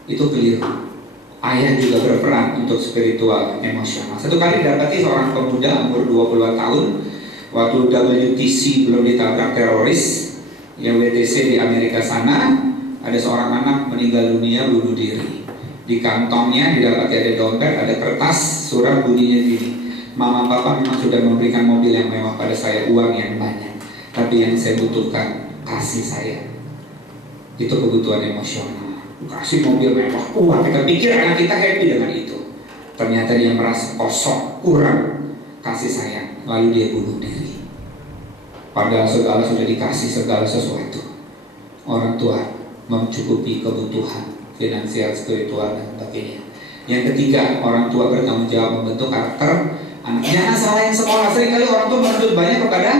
Itu keliru. Ayah juga berperan untuk spiritual, emosional. Satu kali dapati seorang pemuda umur 20 tahun, waktu WTC belum ditabrak teroris, yang WTC di Amerika sana, ada seorang anak meninggal dunia bunuh diri. Di kantongnya didapati ada dompet, ada kertas, surat bunyinya gini: Mama papa memang sudah memberikan mobil yang mewah pada saya, uang yang banyak, tapi yang saya butuhkan kasih sayang. Itu kebutuhan emosional. Kasih mobil mewah, uang, kita pikir anak kita happy dengan itu. Ternyata dia merasa kosong, kurang kasih sayang, lalu dia bunuh diri. Padahal segala sudah dikasih, segala sesuatu. Orang tua mencukupi kebutuhan finansial, spiritual, dan sebagainya. Yang ketiga, orang tua bertanggung jawab membentuk karakter anak. Jangan salahin sekolah. Seringkali orang tua menuntut banyak kepada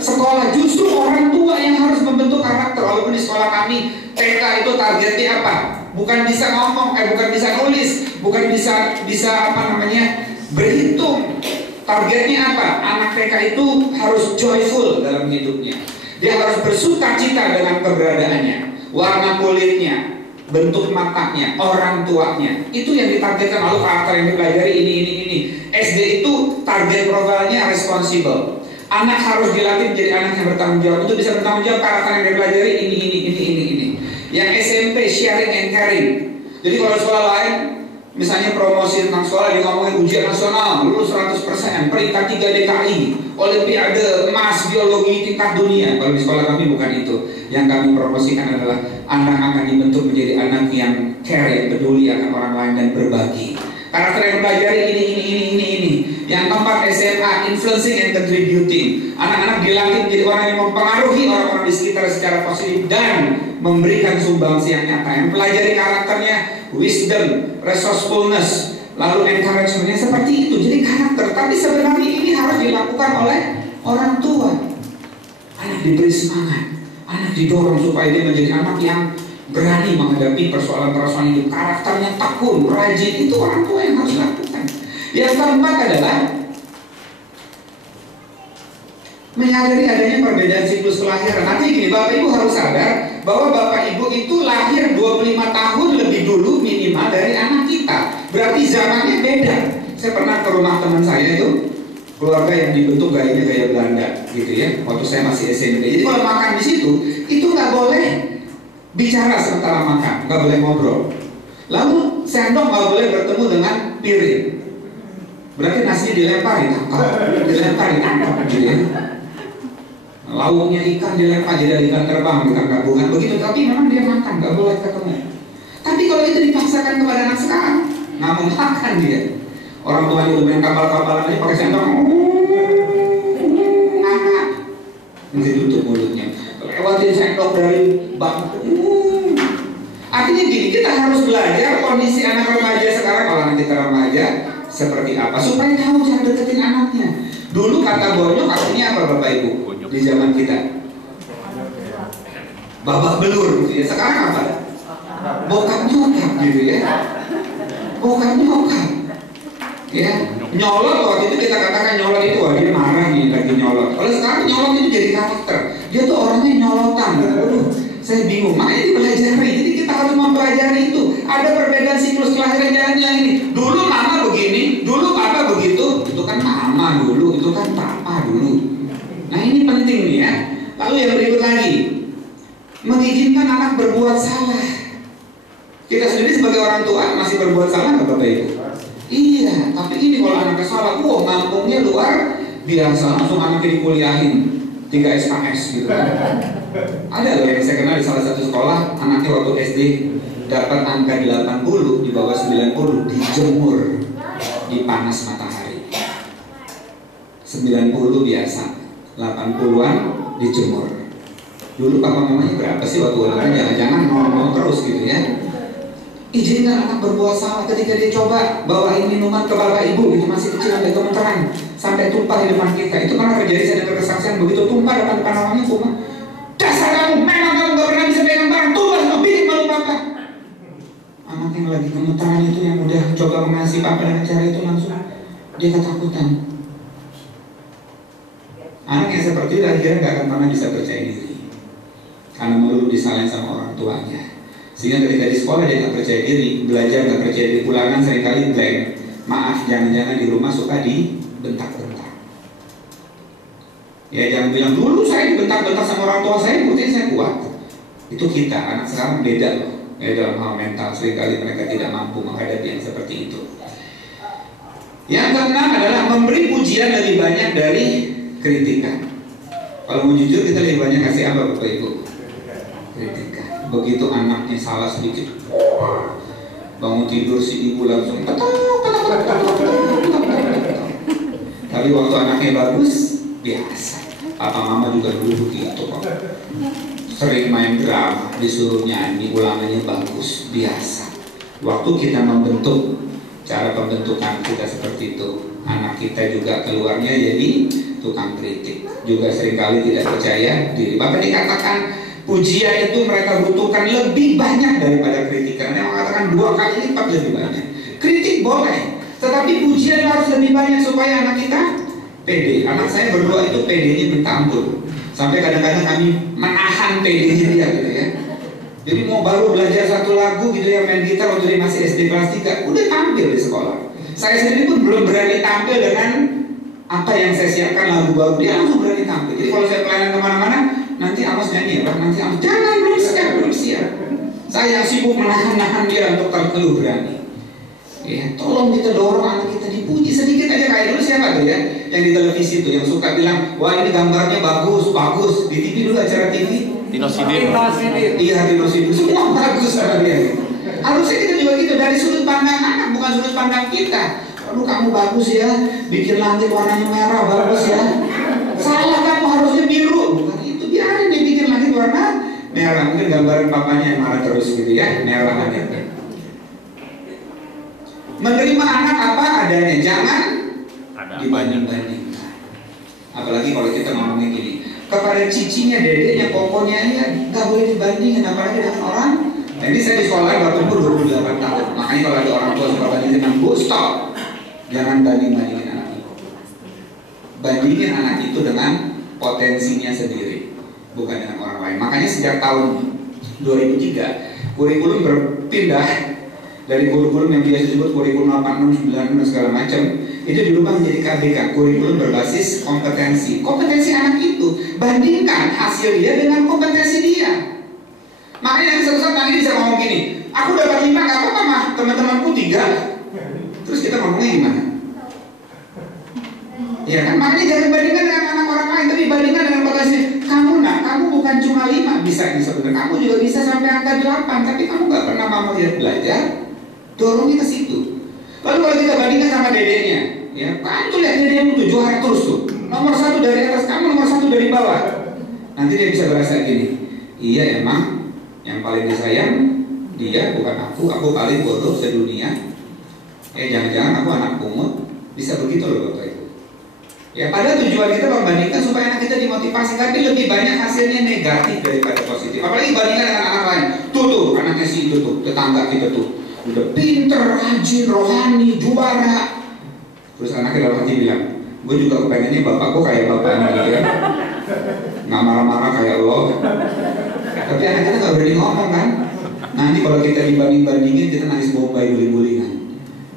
sekolah. Justru orang tua yang harus membentuk karakter. Walaupun di sekolah kami TK itu targetnya apa? Bukan bisa ngomong, bukan bisa nulis, bukan bisa berhitung. Targetnya apa? Anak TK itu harus joyful dalam hidupnya. Dia harus bersuka cita dengan keberadaannya, warna kulitnya, bentuk matanya, orang tuanya. Itu yang ditargetkan. Lalu karakter yang dipelajari ini. SD itu target profilnya responsible. Anak harus dilatih menjadi anak yang bertanggung jawab. Untuk bisa bertanggung jawab, karakter yang dipelajari ini. Yang SMP sharing and caring. Jadi kalau sekolah lain, misalnya promosi tentang sekolah, dia ngomongin ujian nasional, lulus 100%, peringkat 3 DKI, olimpiade emas biologi tingkat dunia. Kalau di sekolah kami bukan itu. Yang kami promosikan adalah anak akan dibentuk menjadi anak yang care, yang peduli akan orang lain dan berbagi. Karakter yang belajar ini. Yang keempat, SMA, influencing and contributing. Anak-anak dilatih menjadi orang yang mempengaruhi orang-orang di sekitar secara positif dan memberikan sumbangsi yang nyata. Yang pelajari karakternya wisdom, resourcefulness, lalu encouragement-nya seperti itu. Jadi karakter, tapi sebenarnya ini harus dilakukan oleh orang tua. Anak diberi semangat, anak didorong supaya dia menjadi anak yang berani menghadapi persoalan-persoalan hidup. Karakternya tekun, rajin, itu orang tua yang harus lakukan. Yang keempat adalah menyadari adanya perbedaan siklus kelahiran. Nanti gini, Bapak Ibu harus sadar bahwa Bapak Ibu itu lahir 25 tahun lebih dulu minimal dari anak kita. Berarti zamannya beda. Saya pernah ke rumah teman saya itu, keluarga yang dibentuk gayanya gaya Belanda gitu ya, waktu saya masih SMP. Jadi kalau makan di situ, itu nggak boleh bicara sementara makan, nggak boleh ngobrol. Lalu sendok nggak boleh bertemu dengan piring. Berarti nasinya dilemparin, tangkap gitu ya. Lauknya ikan dilempar, jadi ikan terbang, ikan gabungan begitu. Tapi memang dia makan, nggak boleh ketemu. Tapi kalau itu dipaksakan kepada anak sekarang, nggak mau makan dia. Orang tuanya udah main kapal-kapalan aja pakai sendok, ngangkat, mesti tutup mulutnya. Lewatin sendok dari bangku. Artinya gini, kita harus belajar kondisi anak remaja sekarang. Kalau anak kita remaja seperti apa, supaya tahu cara deketin anaknya. Dulu kata bonyok artinya apa Bapak Ibu? Di zaman kita babak belur gitu ya. Sekarang apa? Bokap nyokap gitu ya. Bokap nyokap ya. Nyolot waktu itu kita katakan nyolot itu, wah dia marah nih lagi nyolot. Kalau sekarang nyolot itu jadi karakter. Dia tuh orangnya nyolotan. Aduh, saya bingung. Makanya dipelajari. Jadi kita harus mempelajari itu. Ada perbedaan siklus kelahiran, jangan bilang ini. Dulu mama begini, dulu papa begitu. Itu kan mama dulu, itu kan papa dulu. Nah ini penting nih ya. Lalu yang berikut lagi, mengizinkan anak berbuat salah. Kita sendiri sebagai orang tua masih berbuat salah nggak Bapak Ibu? Iya, tapi ini kalau anaknya salah, ngampungnya luar biasa, langsung anaknya dikuliahin 3 SKS gitu kan. Ada loh yang saya kenal di salah satu sekolah, anaknya waktu SD dapat angka 80 di bawah 90, dijemur di panas matahari. 90 biasa, 80-an dijemur. Dulu papa mamanya berapa sih waktu anaknya? Jangan-jangan ngomong terus gitu ya. Izinkan anak berbuat salah. Ketika dia coba bawain minuman ke bapak ibu, itu masih kecil, ada gemeteran sampai tumpah di depan kita. Itu karena terjadi saya dengar kesaksian begitu tumpah depan orangnya, tumpah. Dasar kamu, memang kamu gak pernah bisa pegang barang, tumpah sama bikin malu papa. Anak yang lagi gemeteran itu yang udah coba mengasihi papa dengan cara itu langsung dia ketakutan. Anak yang seperti itu akhirnya gak akan pernah bisa percaya diri karena melulu disalahin sama orang tuanya. Sehingga ketika di sekolah dia nggak percaya diri, belajar nggak percaya diri, ulangan seringkali blank. Maaf, jangan-jangan di rumah suka dibentak-bentak. Ya jangan bilang dulu saya dibentak-bentak sama orang tua saya, buktinya saya kuat. Itu kita, anak sekarang beda loh. Ya dalam hal mental seringkali mereka tidak mampu menghadapi yang seperti itu. Yang keenam adalah memberi pujian lebih banyak dari kritikan. Kalau mau jujur, kita lebih banyak kasih apa Bapak Ibu? Kritikan. Begitu anaknya salah sedikit, bangun tidur si ibu langsung tapi waktu anaknya bagus, biasa. Papa mama juga dulu begitu kok. Sering main drama, disuruh nyanyi, ulangannya bagus, biasa. Waktu kita membentuk, cara pembentukan kita seperti itu, anak kita juga keluarnya jadi tukang kritik, juga seringkali tidak percaya diri. Bahkan dikatakan pujian itu mereka butuhkan lebih banyak daripada kritikan. Yang mengatakan 2 kali lipat lebih banyak. Kritik boleh, tetapi pujian harus lebih banyak supaya anak kita pede. Anak saya berdua itu pedenya minta ampun. Sampai kadang-kadang kami menahan pedenya dia gitu ya. Jadi mau baru belajar satu lagu gitu ya, main gitar waktu dia masih SD kelas 3, udah tampil di sekolah. Saya sendiri pun belum berani tampil dengan apa yang saya siapkan lagu baru, dia langsung berani tampil. Jadi kalau saya pelayanan kemana-mana, nanti Amos nyanyi ya, nanti Amos jangan, belum siap. Saya sibuk menahan dia untuk tampil berani. Ya, tolong kita dorong anak kita dipuji sedikit aja. Kayak dulu siapa tuh ya, yang di televisi tuh yang suka bilang, wah ini gambarnya bagus, di TV dulu acara TV. Dino Sidin. Iya, Dino Sidin, semua bagus sama dia. Harusnya kita juga gitu, dari sudut pandang anak, bukan sudut pandang kita. Aduh kamu bagus ya, bikin langit warnanya merah, bagus ya. Salah, kamu harusnya biru. Bukan itu, biarin dia bikin langit warna merah. Mungkin gambaran papanya yang marah terus gitu ya, merah langitnya. Menerima anak apa adanya, jangan dibanding-bandingkan. Apalagi kalau kita ngomongin gini, kepada cicinya, dedeknya, kokonya ya nggak boleh dibandingin, apalagi dengan orang. Jadi saya di sekolah waktu umur 28 tahun. Makanya kalau ada orang tua suka bandingin dengan stop, jangan bandingin anak itu. Bandingin anak itu dengan potensinya sendiri, bukan dengan orang lain. Makanya sejak tahun 2003 kurikulum berpindah dari kurikulum yang biasa disebut kurikulum 86, 96 dan segala macam, itu dirubah menjadi KBK, kurikulum berbasis kompetensi. Kompetensi anak itu, bandingkan hasil dia dengan kompetensi dia. Makanya yang satu-satu nanti bisa ngomong gini, aku dapat 5 gak apa-apa mah, teman-temanku 3. Terus kita ngomongnya gimana? Ya kan, makanya jangan bandingkan dengan anak orang lain, tapi bandingkan dengan potensi. Kamu kamu bukan cuma 5 bisa sebenarnya, kamu juga bisa sampai angka 8, tapi kamu gak pernah mau lihat belajar. Dorongnya ke situ. Lalu kalau kita bandingkan sama dedenya, ya kan tuh lihat dedenya tuh juara terus tuh, nomor 1 dari atas kamu, nomor 1 dari bawah. Nanti dia bisa berasa gini, iya emang yang paling disayang dia bukan aku paling bodoh sedunia. Jangan-jangan aku anak pungut, bisa begitu loh Bapak Ibu. Ya pada tujuan kita membandingkan supaya anak kita dimotivasi, tapi lebih banyak hasilnya negatif daripada positif. Apalagi bandingkan dengan anak lain. Tuh anaknya si itu tuh, tetangga kita tuh udah pinter, rajin, rohani, juara. Terus anaknya dalam hati bilang, gue juga pengennya bapakku kayak bapaknya gitu ya, nggak marah-marah kayak lo. Tapi anak kita nggak berani ngomong kan. Nanti kalau kita dibanding-bandingin, kita nangis bombay guling-gulingan.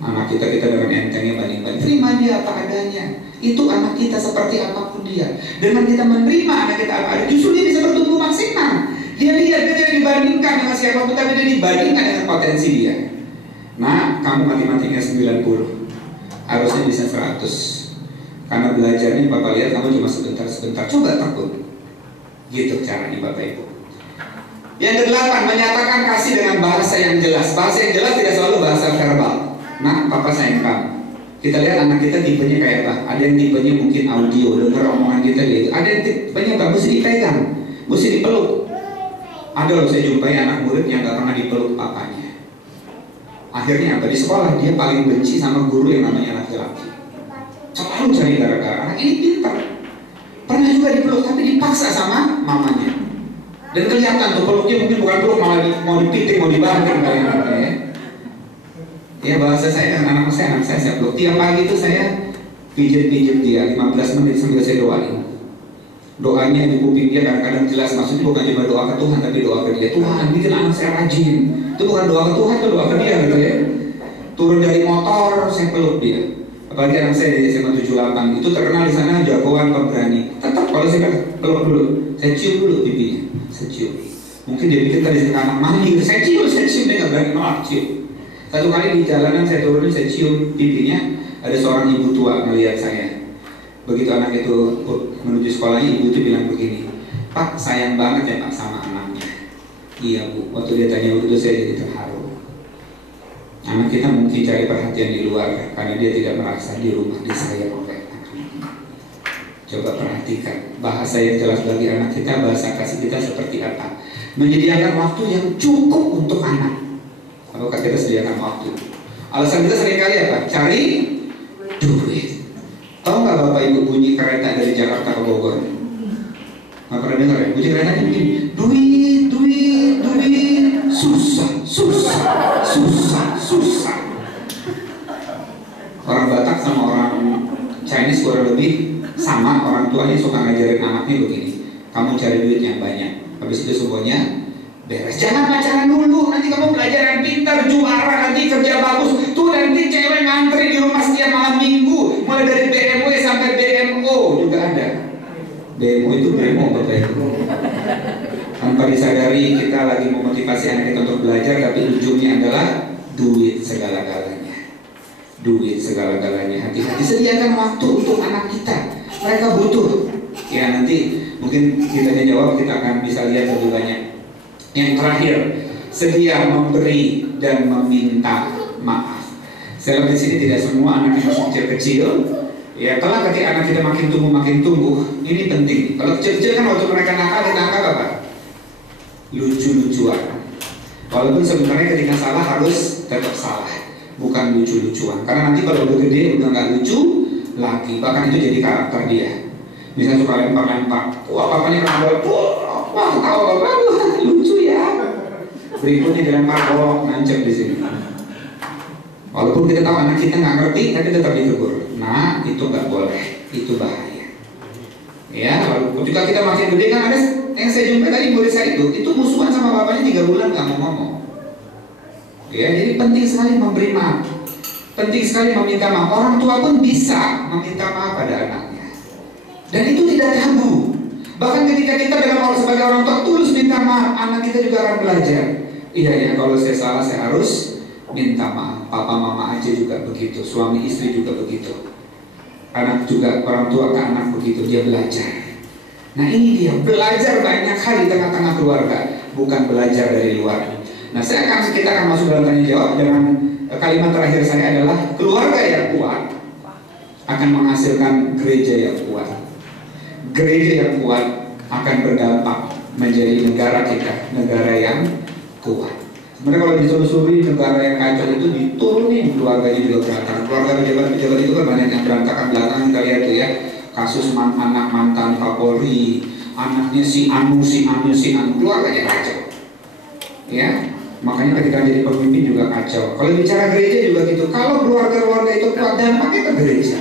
Anak kita dengan entengnya banding-banding. Terima dia apa adanya. Itu anak kita seperti apapun dia. Dengan kita menerima anak kita apa adanya, justru dia bisa bertumbuh maksimal. Dia lihat, dia tidak dibandingkan dengan siapapun, tapi dia dibandingkan dengan potensi dia. Nah, kamu matematiknya 90, harusnya bisa 100. Karena belajarnya Bapak lihat kamu cuma sebentar. Coba tekun. Gitu caranya Bapak Ibu. Yang ke-8, menyatakan kasih dengan bahasa yang jelas. Bahasa yang jelas tidak selalu bahasa verbal. Nah, Papa sayang kamu. Kita lihat anak kita tipenya kayak apa. Ada yang tipenya mungkin audio, dengar omongan kita gitu. Ada yang tipenya apa, mesti dipegang, mesti dipeluk. Ada loh saya jumpai anak murid yang gak pernah dipeluk papanya. Akhirnya apa? Di sekolah dia paling benci sama guru yang namanya laki-laki. Selalu cari gara-gara. Anak ini pintar, pernah juga dipeluk tapi dipaksa sama mamanya. Dan kelihatan tuh peluknya mungkin bukan peluk, malah mau dipiting, mau dibanting kayak ya. Ya bahasa saya dengan anak saya peluk. Tiap pagi itu saya pijit-pijit dia 15 menit sambil saya doain. Doanya di kuping dia kadang-kadang jelas, maksudnya bukan cuma doa ke Tuhan, tapi doa ke dia. Tuhan bikin anak saya rajin. Itu bukan doa ke Tuhan, itu doa ke dia gitu ya. Turun dari motor, saya peluk dia. Apalagi anak saya dari SMA 78 itu terkenal di sana jagoan pemberani. Tetap kalau saya peluk dulu, saya cium dulu pipinya, saya cium. Mungkin dia pikir tadi saya anak mahir, saya cium dia nggak berani nolak cium. Satu kali di jalanan saya turunin, saya cium pipinya, Ada seorang ibu tua melihat saya. Begitu anak itu menuju sekolahnya, ibu itu bilang begini, "Pak, sayang banget ya Pak sama anaknya." "Iya Bu." Waktu dia tanya itu saya jadi terharu. Anak kita mungkin cari perhatian di luar karena dia tidak merasa di rumah disayang oleh anak. Coba perhatikan bahasa yang jelas bagi anak kita, bahasa kasih kita seperti apa. Menyediakan waktu yang cukup untuk anak. Apakah kita sediakan waktu? Alasan kita seringkali apa? Cari duit. Tahu nggak Bapak Ibu bunyi kereta dari Jakarta ke Bogor? Nggak pernah dengar ya? Bunyi kereta begini, duit, duit, duit, susah, susah, susah, susah. Orang Batak sama orang Chinese kurang lebih sama. Orang tuanya suka ngajarin anaknya begini, kamu cari duit yang banyak, habis itu semuanya beres. Jangan pacaran dulu, nanti kamu belajar yang pintar, juara, nanti kerja bagus. Tuh nanti cewek ngantri di rumah setiap malam minggu, mulai dari BMW sampai BMO juga ada. BMO itu BMO Bapak Ibu. Tanpa disadari kita lagi memotivasi anak kita untuk belajar, tapi ujungnya adalah duit segala-galanya. Duit segala-galanya. Hati-hati, sediakan waktu untuk anak kita. Mereka butuh. Ya nanti mungkin kita jawab, kita akan bisa lihat lebih banyak. Yang terakhir, sedia memberi dan meminta maaf. Saya lihat di sini tidak semua anak yang masih kecil-kecil. Ya, kalau ketika anak kita makin tumbuh, ini penting. Kalau kecil-kecil kan waktu mereka nakal, kita anggap apa? Lucu-lucuan. Walaupun sebenarnya ketika salah harus tetap salah, bukan lucu-lucuan. Karena nanti kalau udah gede udah nggak lucu lagi. Bahkan itu jadi karakter dia. Misalnya suka lempar-lempar, wah papanya kena bola, wah tahu bapak, lucu ya. Berikutnya dilempar bola, nancep di sini. Walaupun kita tahu anak kita nggak ngerti, tapi tetap ditegur. Nah, itu nggak boleh, itu bahaya. Ya, lalu ketika kita makin gede kan ada yang saya jumpai tadi murid saya itu musuhan sama bapaknya 3 bulan nggak mau ngomong. Ya, jadi penting sekali memberi maaf, penting sekali meminta maaf. Orang tua pun bisa meminta maaf pada anaknya. Dan itu tidak tabu. Bahkan ketika kita sebagai orang tua tulus minta maaf, anak kita juga akan belajar. Iya ya, kalau saya salah saya harus minta maaf. Papa mama aja juga begitu, suami istri juga begitu. Anak juga, orang tua ke anak begitu, dia belajar. Nah ini dia, belajar banyak hal di tengah-tengah keluarga, bukan belajar dari luar. Nah kita akan masuk dalam tanya jawab dengan kalimat terakhir saya adalah keluarga yang kuat akan menghasilkan gereja yang kuat. Gereja yang kuat akan berdampak menjadi negara kita, negara yang kuat. Sebenarnya kalau ditelusuri negara yang kacau itu diturunin keluarganya juga berantakan. Keluarga pejabat-pejabat itu kan banyak yang berantakan belakang, kita lihat tuh ya. Kasus anak mantan Kapolri, anaknya si anu, keluarganya kacau. Ya, makanya ketika jadi pemimpin juga kacau. Kalau bicara gereja juga gitu. Kalau keluarga-keluarga itu kuat, dampaknya ke gereja.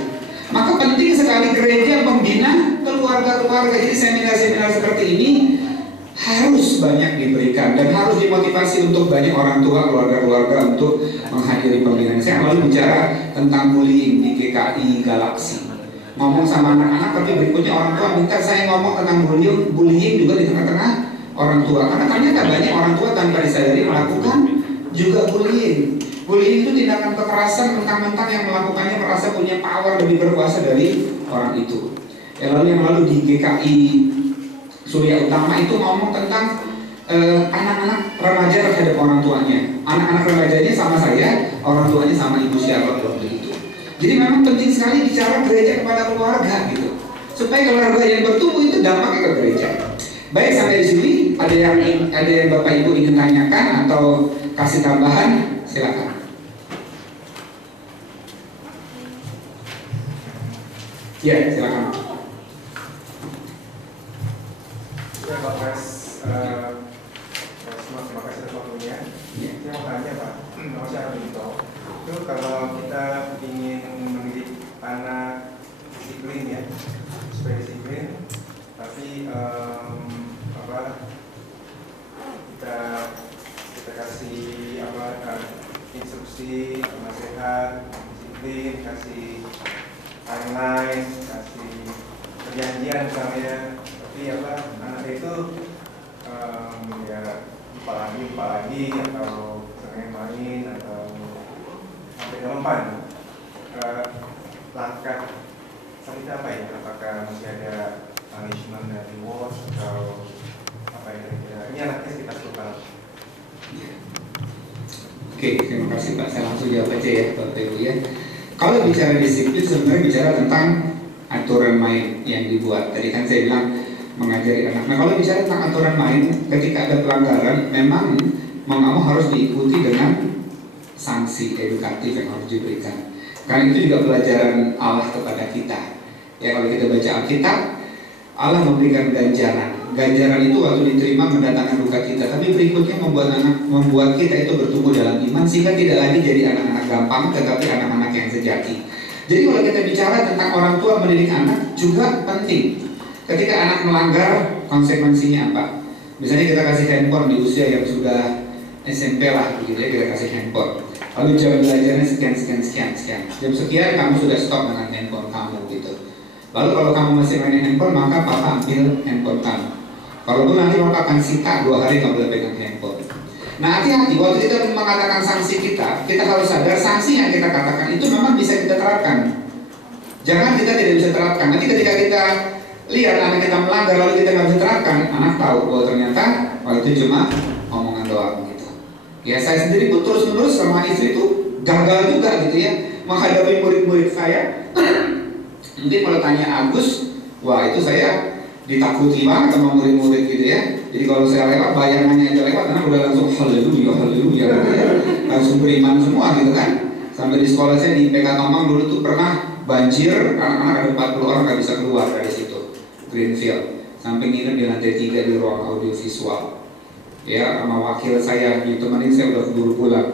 Maka penting sekali gereja membina keluarga-keluarga. Jadi seminar-seminar seperti ini harus banyak diberikan dan harus dimotivasi untuk banyak orang tua, keluarga-keluarga untuk menghadiri pembinaan. Saya lalu bicara tentang bullying di GKI Galaksi. Ngomong sama anak-anak, tapi berikutnya orang tua minta saya ngomong tentang bullying juga di tengah-tengah orang tua. Karena ternyata banyak orang tua tanpa disadari melakukan juga bullying. Bullying itu tindakan kekerasan mentang-mentang yang melakukannya merasa punya power lebih berkuasa dari orang itu. Yang lalu di GKI Surya Utama itu ngomong tentang anak-anak remaja terhadap orang tuanya. Anak-anak remajanya sama saya, orang tuanya sama ibu siapa waktu itu. Jadi memang penting sekali bicara gereja kepada keluarga gitu, supaya keluarga yang bertumbuh itu dampaknya ke gereja. Baik, sampai di sini ada yang Bapak Ibu ingin tanyakan atau kasih tambahan, silakan. Ya, silakan. Ya Pak Pres, terima kasih atas waktunya. Saya mau tanya Pak, nama saya Arvinto. Itu kalau kita ingin mendidik anak disiplin ya, supaya disiplin, tapi kita kasih instruksi, nasihat, disiplin, kasih timeline, kasih perjanjian misalnya. Tapi anak itu ya lupa lagi atau sering main atau sampai kelompan. langkah selanjutnya apa ya? Apakah masih ada punishment dan reward atau apa ya kira-kira? Ini anaknya sekitar 10 tahun. Oke, terima kasih Pak. Saya langsung jawab aja ya Bapak Ibu ya. Kalau bicara disiplin sebenarnya bicara tentang aturan main yang dibuat. Tadi kan saya bilang mengajari anak. Nah kalau bicara tentang aturan main, ketika ada pelanggaran, memang mau nggak mau harus diikuti dengan sanksi edukatif yang harus diberikan. Karena itu juga pelajaran Allah kepada kita. Ya kalau kita baca Alkitab, Allah memberikan ganjaran. Ganjaran itu waktu diterima mendatangkan duka kita, tapi berikutnya membuat kita itu bertumbuh dalam iman sehingga tidak lagi jadi anak-anak gampang, tetapi anak-anak yang sejati. Jadi kalau kita bicara tentang orang tua mendidik anak juga penting. Ketika anak melanggar, konsekuensinya apa? Misalnya kita kasih handphone di usia yang sudah SMP lah, begitu ya, kita kasih handphone. Lalu jam belajarnya sekian. Jam sekian kamu sudah stop dengan handphone kamu gitu. Lalu kalau kamu masih main handphone, maka papa ambil handphone kamu. Kalaupun nanti papa akan sita 2 hari nggak boleh pegang handphone. Nah hati-hati, waktu kita mengatakan sanksi kita harus sadar sanksi yang kita katakan itu memang bisa kita terapkan. Jangan kita tidak bisa terapkan. Nanti ketika kita lihat anak kita melanggar lalu kita nggak bisa terapkan, anak tahu bahwa ternyata itu cuma omongan doang gitu. Ya saya sendiri pun terus-menerus sama istri itu gagal juga gitu ya menghadapi murid-murid saya. Mungkin kalau tanya Agus, wah itu saya ditakuti banget sama murid-murid gitu ya. Jadi kalau saya lewat, bayangannya aja lewat, anak udah langsung haleluya gitu ya. Langsung beriman semua gitu kan. Sampai di sekolah saya di PK Tomang dulu tuh pernah banjir, anak-anak ada 40 orang nggak bisa keluar dari situ, Greenfield. Sampai nginep di lantai 3 di ruang audiovisual. Ya, sama wakil saya ditemenin, saya udah keburu pulang.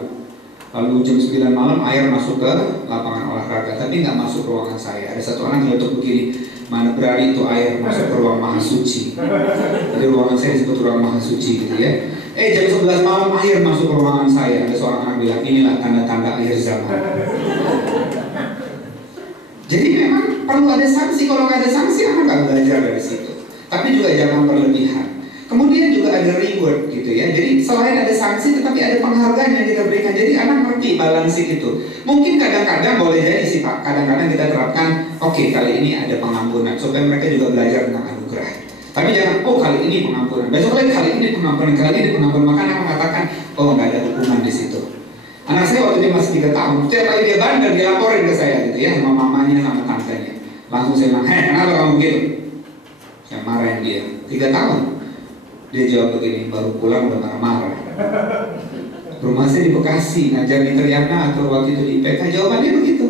Lalu jam 9 malam air masuk ke lapangan olahraga, tapi nggak masuk ke ruangan saya. Ada satu anak nyelotok begini, mana berani itu air masuk ke ruang maha suci. Jadi ruangan saya disebut ruang maha suci gitu ya. Jam 11 malam air masuk ke ruangan saya. Ada seorang anak bilang, inilah tanda-tanda akhir zaman. Jadi memang perlu ada sanksi. Kalau nggak ada sanksi, anak nggak belajar dari situ. Tapi juga jangan berlebihan. Kemudian juga ada reward gitu ya. Jadi selain ada sanksi, tetapi ada penghargaan yang kita berikan. Jadi anak ngerti balansi itu. Mungkin kadang-kadang boleh jadi sih Pak. Kadang-kadang kita terapkan, oke, kali ini ada pengampunan supaya mereka juga belajar tentang anugerah. Tapi jangan, kali ini pengampunan. Besok lagi kali ini pengampunan, kali ini pengampunan. Maka anak mengatakan, nggak ada hukuman di situ. Anak saya waktu dia masih 3 tahun, setiap kali dia bandel dia laporin ke saya gitu ya, sama mamanya sama tantenya. Langsung saya bilang, kenapa kamu gitu? Saya marahin dia. 3 tahun. Dia jawab begini, baru pulang udah marah-marah. Rumah saya di Bekasi, ngajar di Triana atau waktu itu di IPK, jawabannya begitu.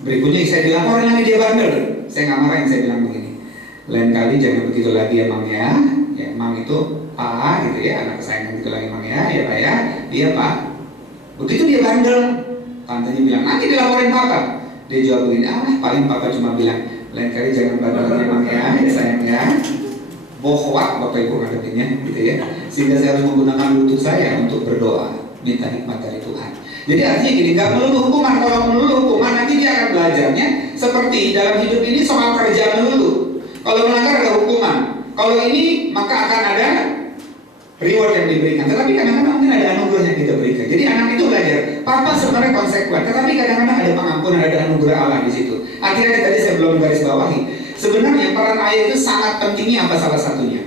Berikutnya saya dilaporin lagi dia bandel. Saya nggak marahin, saya bilang begini, lain kali jangan begitu lagi ya Mang ya. Ya Mang itu Pak gitu ya, anak kesayangan gitu lagi Mang ya Pak ya. Iya Pak. Begitu dia bandel, tantenya bilang nanti dilaporin Papa. Dia jawab begini, paling Papa cuma bilang lain kali jangan bandel lagi Mang ya sayang ya. Bohwak Bapak Ibu ngadepinnya gitu ya. Sehingga saya harus menggunakan lutut saya untuk berdoa, minta hikmat dari Tuhan. Jadi artinya gini, gak melulu hukuman. Kalau melulu hukuman nanti dia akan belajarnya seperti dalam hidup ini soal kerja melulu. Kalau melanggar ada hukuman. Kalau ini maka akan ada reward yang diberikan. Tetapi kadang-kadang mungkin ada anugerah yang kita berikan. Jadi anak itu belajar, Papa sebenarnya konsekuen. Tetapi kadang-kadang ada pengampunan, ada anugerah Allah di situ. Akhirnya tadi saya belum garis bawahi. Sebenarnya peran ayah itu sangat pentingnya apa salah satunya?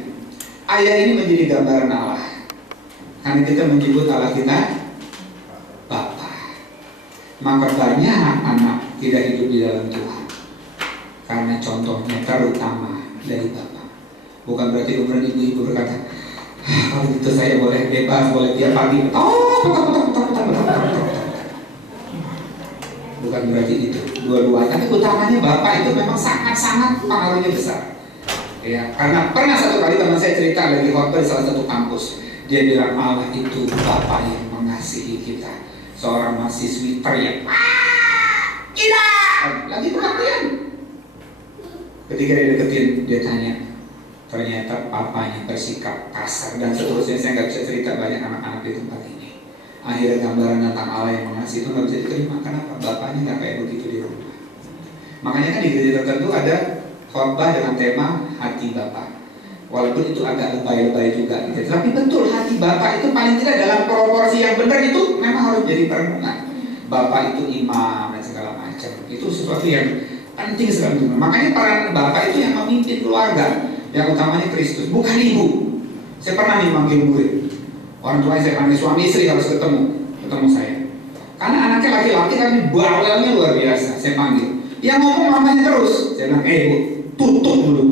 Ayah ini menjadi gambaran Allah. Karena kita menyebut Allah kita Bapa. Maka banyak anak tidak hidup di dalam Tuhan karena contohnya terutama dari Bapa. Bukan berarti kemudian ibu-ibu berkata, kalau gitu saya boleh bebas, boleh tiap pagi bukan berarti itu dua-duanya, tapi utamanya Bapak itu memang sangat-sangat pengaruhnya besar ya. Karena pernah satu kali teman saya cerita lagi khotbah di salah satu kampus, dia bilang Allah itu Bapak yang mengasihi kita. Seorang mahasiswi teriak, tidak lagi perhatian. Ketika dia deketin, dia tanya, ternyata papanya bersikap kasar dan seterusnya. Saya nggak bisa cerita banyak anak-anak di tempat ini. Akhirnya gambaran tentang Allah yang mengasihi itu nggak bisa diterima. Kenapa? Bapaknya nggak kayak begitu di rumah. Makanya kan di gereja tertentu ada khotbah dengan tema hati Bapa. Walaupun itu agak lebay-lebay juga gitu. Tapi betul hati Bapa itu paling tidak dalam proporsi yang benar itu memang harus jadi perenungan. Bapak itu imam dan segala macam. macam. Itu sesuatu yang penting sekali. Makanya peran bapak itu yang memimpin keluarga, yang utamanya Kristus, bukan ibu. Saya pernah nih manggil murid, orang tua saya panggil suami istri harus ketemu saya. Karena anaknya laki-laki tapi bawelnya luar biasa. Saya panggil, yang ngomong mamanya terus. Saya bilang, bu, tutup dulu.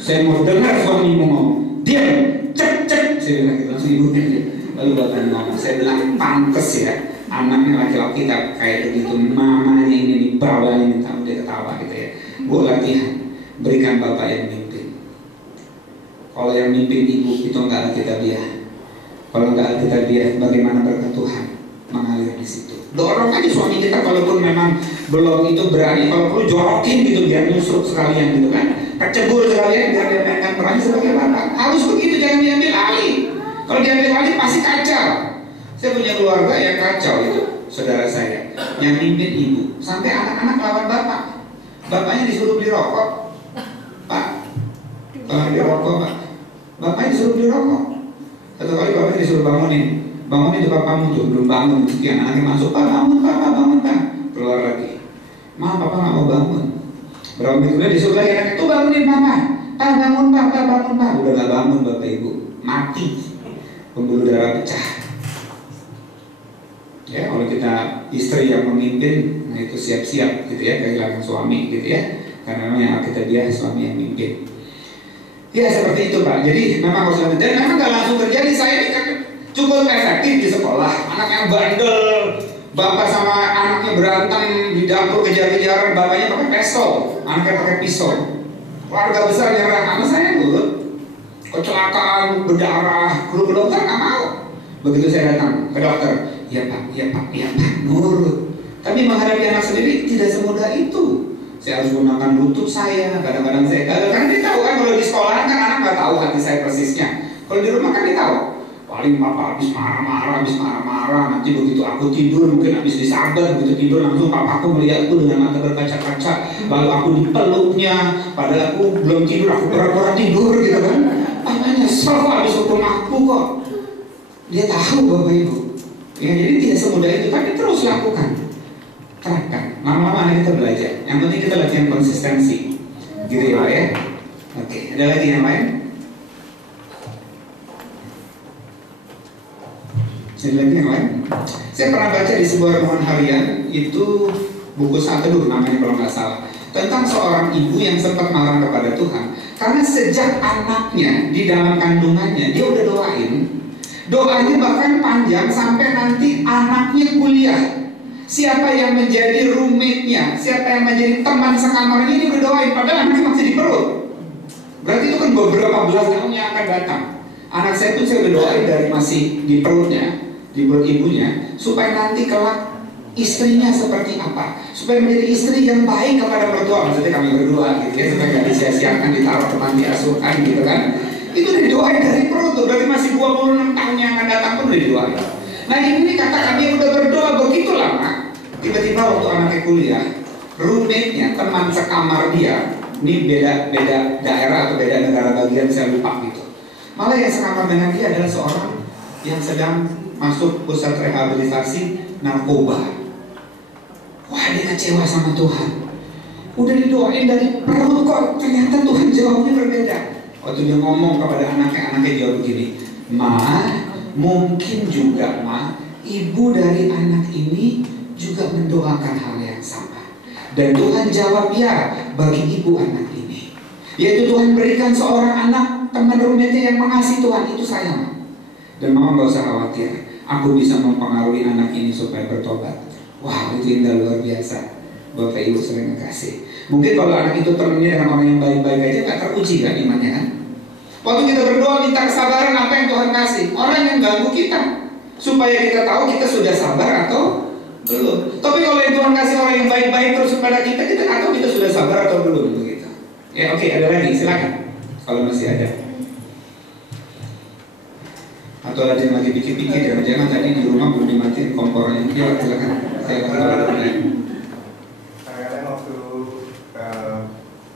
Saya mau dengar suamimu ngomong. Diam, cek. Saya bilang gitu, langsung ibunya dia. Lalu bapak ngomong, saya bilang pantes ya, anaknya laki-laki kayak begitu, mamanya ini bawelnya ini, tahu dia ketawa gitu ya. Bu, latihan, berikan bapak yang mimpin. Kalau yang mimpin ibu itu enggak kita dia. Kalau enggak kita dia, bagaimana berkat Tuhan mengalir di situ. Dorong aja suami kita, kalaupun memang belum itu berani, kalau perlu jorokin gitu biar nyusruk sekalian gitu kan, kecebur sekalian biar dia mainkan perannya sebagai bapak. Harus begitu, jangan diambil alih. Kalau diambil alih pasti kacau. Saya punya keluarga yang kacau itu, saudara saya, yang mimpin ibu, sampai anak-anak lawan bapak. Bapaknya disuruh beli rokok, Pak, beli rokok Pak. Bapaknya disuruh beli rokok. Satu kali bapaknya disuruh bangunin itu bapakmu tuh belum bangun, sekian anaknya masuk, Pak bangun Pak, keluar lagi, Papa nggak mau bangun. Berapa menit kemudian disuruh lagi anaknya, tuh bangunin Papa, bangun Pak, udah nggak bangun bapak ibu, mati, pembuluh darah pecah. Ya kalau kita istri yang memimpin, nah itu siap-siap gitu ya kehilangan suami gitu ya, karena memang yang kita dia suami yang memimpin. Ya seperti itu Pak. Jadi memang harus dan memang nggak langsung terjadi. Saya ini kan cukup efektif di sekolah. Anak yang bandel, bapak sama anaknya berantem di dapur kejar-kejaran, bapaknya pakai pistol, anaknya pakai pisau. Keluarga besar nyerah. Anak saya dulu kecelakaan, berdarah, ke dokter nggak mau. Begitu saya datang ke dokter, ya Pak, nurut. Tapi menghadapi anak sendiri tidak semudah itu. Saya harus gunakan lutut saya, kadang-kadang saya gagal. Karena dia tahu kan kalau di sekolah kan anak nggak tahu hati saya persisnya. Kalau di rumah kan dia tahu. Paling papa habis marah-marah. Nanti begitu aku tidur mungkin habis disabar, begitu tidur langsung papaku melihatku dengan mata berkaca-kaca. Lalu aku dipeluknya, padahal aku belum tidur, aku pura-pura tidur gitu kan. Papa nyesel kok habis hukum aku kok. Dia tahu Bapak Ibu. Ya jadi tidak semudah itu, tapi terus lakukan. Terapkan, lama-lama kita belajar. Yang penting kita latihan konsistensi, gitu ya Pak ya. Oke, ada lagi yang lain? Ada lagi yang lain? Saya pernah baca di sebuah renungan harian, itu buku Saat Teduh namanya kalau nggak salah, tentang seorang ibu yang sempat marah kepada Tuhan karena sejak anaknya di dalam kandungannya dia udah doanya bahkan panjang sampai nanti anaknya kuliah. Siapa yang menjadi roommate-nya, siapa yang menjadi teman sekamarnya, ini berdoain padahal anaknya masih di perut. Berarti itu kan beberapa belas tahun yang akan datang. Anak saya pun saya udah doain dari masih di perutnya, di perut ibunya, supaya nanti kelak istrinya seperti apa, supaya menjadi istri yang baik kepada mertua. Maksudnya kami berdoa gitu ya, supaya gak disia-siakan ditaruh ke panti asuhan gitu kan. Itu didoain dari perut tuh, berarti masih 26 tahun yang akan datang pun udah didoain. Nah ini katakan dia udah berdoa begitu lama, tiba-tiba waktu anaknya kuliah, roommate-nya, teman sekamar dia, ini beda daerah atau beda negara bagian saya lupa gitu. Malah yang sekamar dengan dia adalah seorang yang sedang masuk pusat rehabilitasi narkoba. Wah dia kecewa sama Tuhan. Udah didoain dari perut kok ternyata Tuhan jawabnya berbeda. Waktu dia ngomong kepada anaknya jawab begini, Ma, mungkin juga Ma, ibu dari anak ini juga mendoakan hal yang sama. Dan Tuhan jawab ya bagi ibu anak ini. Yaitu Tuhan berikan seorang anak teman roommate yang mengasihi Tuhan, itu sayang. Dan Mama gak usah khawatir, aku bisa mempengaruhi anak ini supaya bertobat. Wah itu indah luar biasa. Bapak Ibu sering kasih. Mungkin kalau anak itu temennya dengan orang yang baik-baik aja gak teruji kan imannya kan. Waktu kita berdoa minta kesabaran, apa yang Tuhan kasih? Orang yang ganggu kita, supaya kita tahu kita sudah sabar atau belum. Tapi kalau yang Tuhan kasih orang yang baik-baik terus kepada kita nggak tahu kita sudah sabar atau belum begitu. Ya oke, ada lagi, silakan kalau masih ada. Atau ada yang lagi pikir-pikir, jangan tadi di rumah belum dimatiin kompornya. Ya silakan. Saya kadang-kadang waktu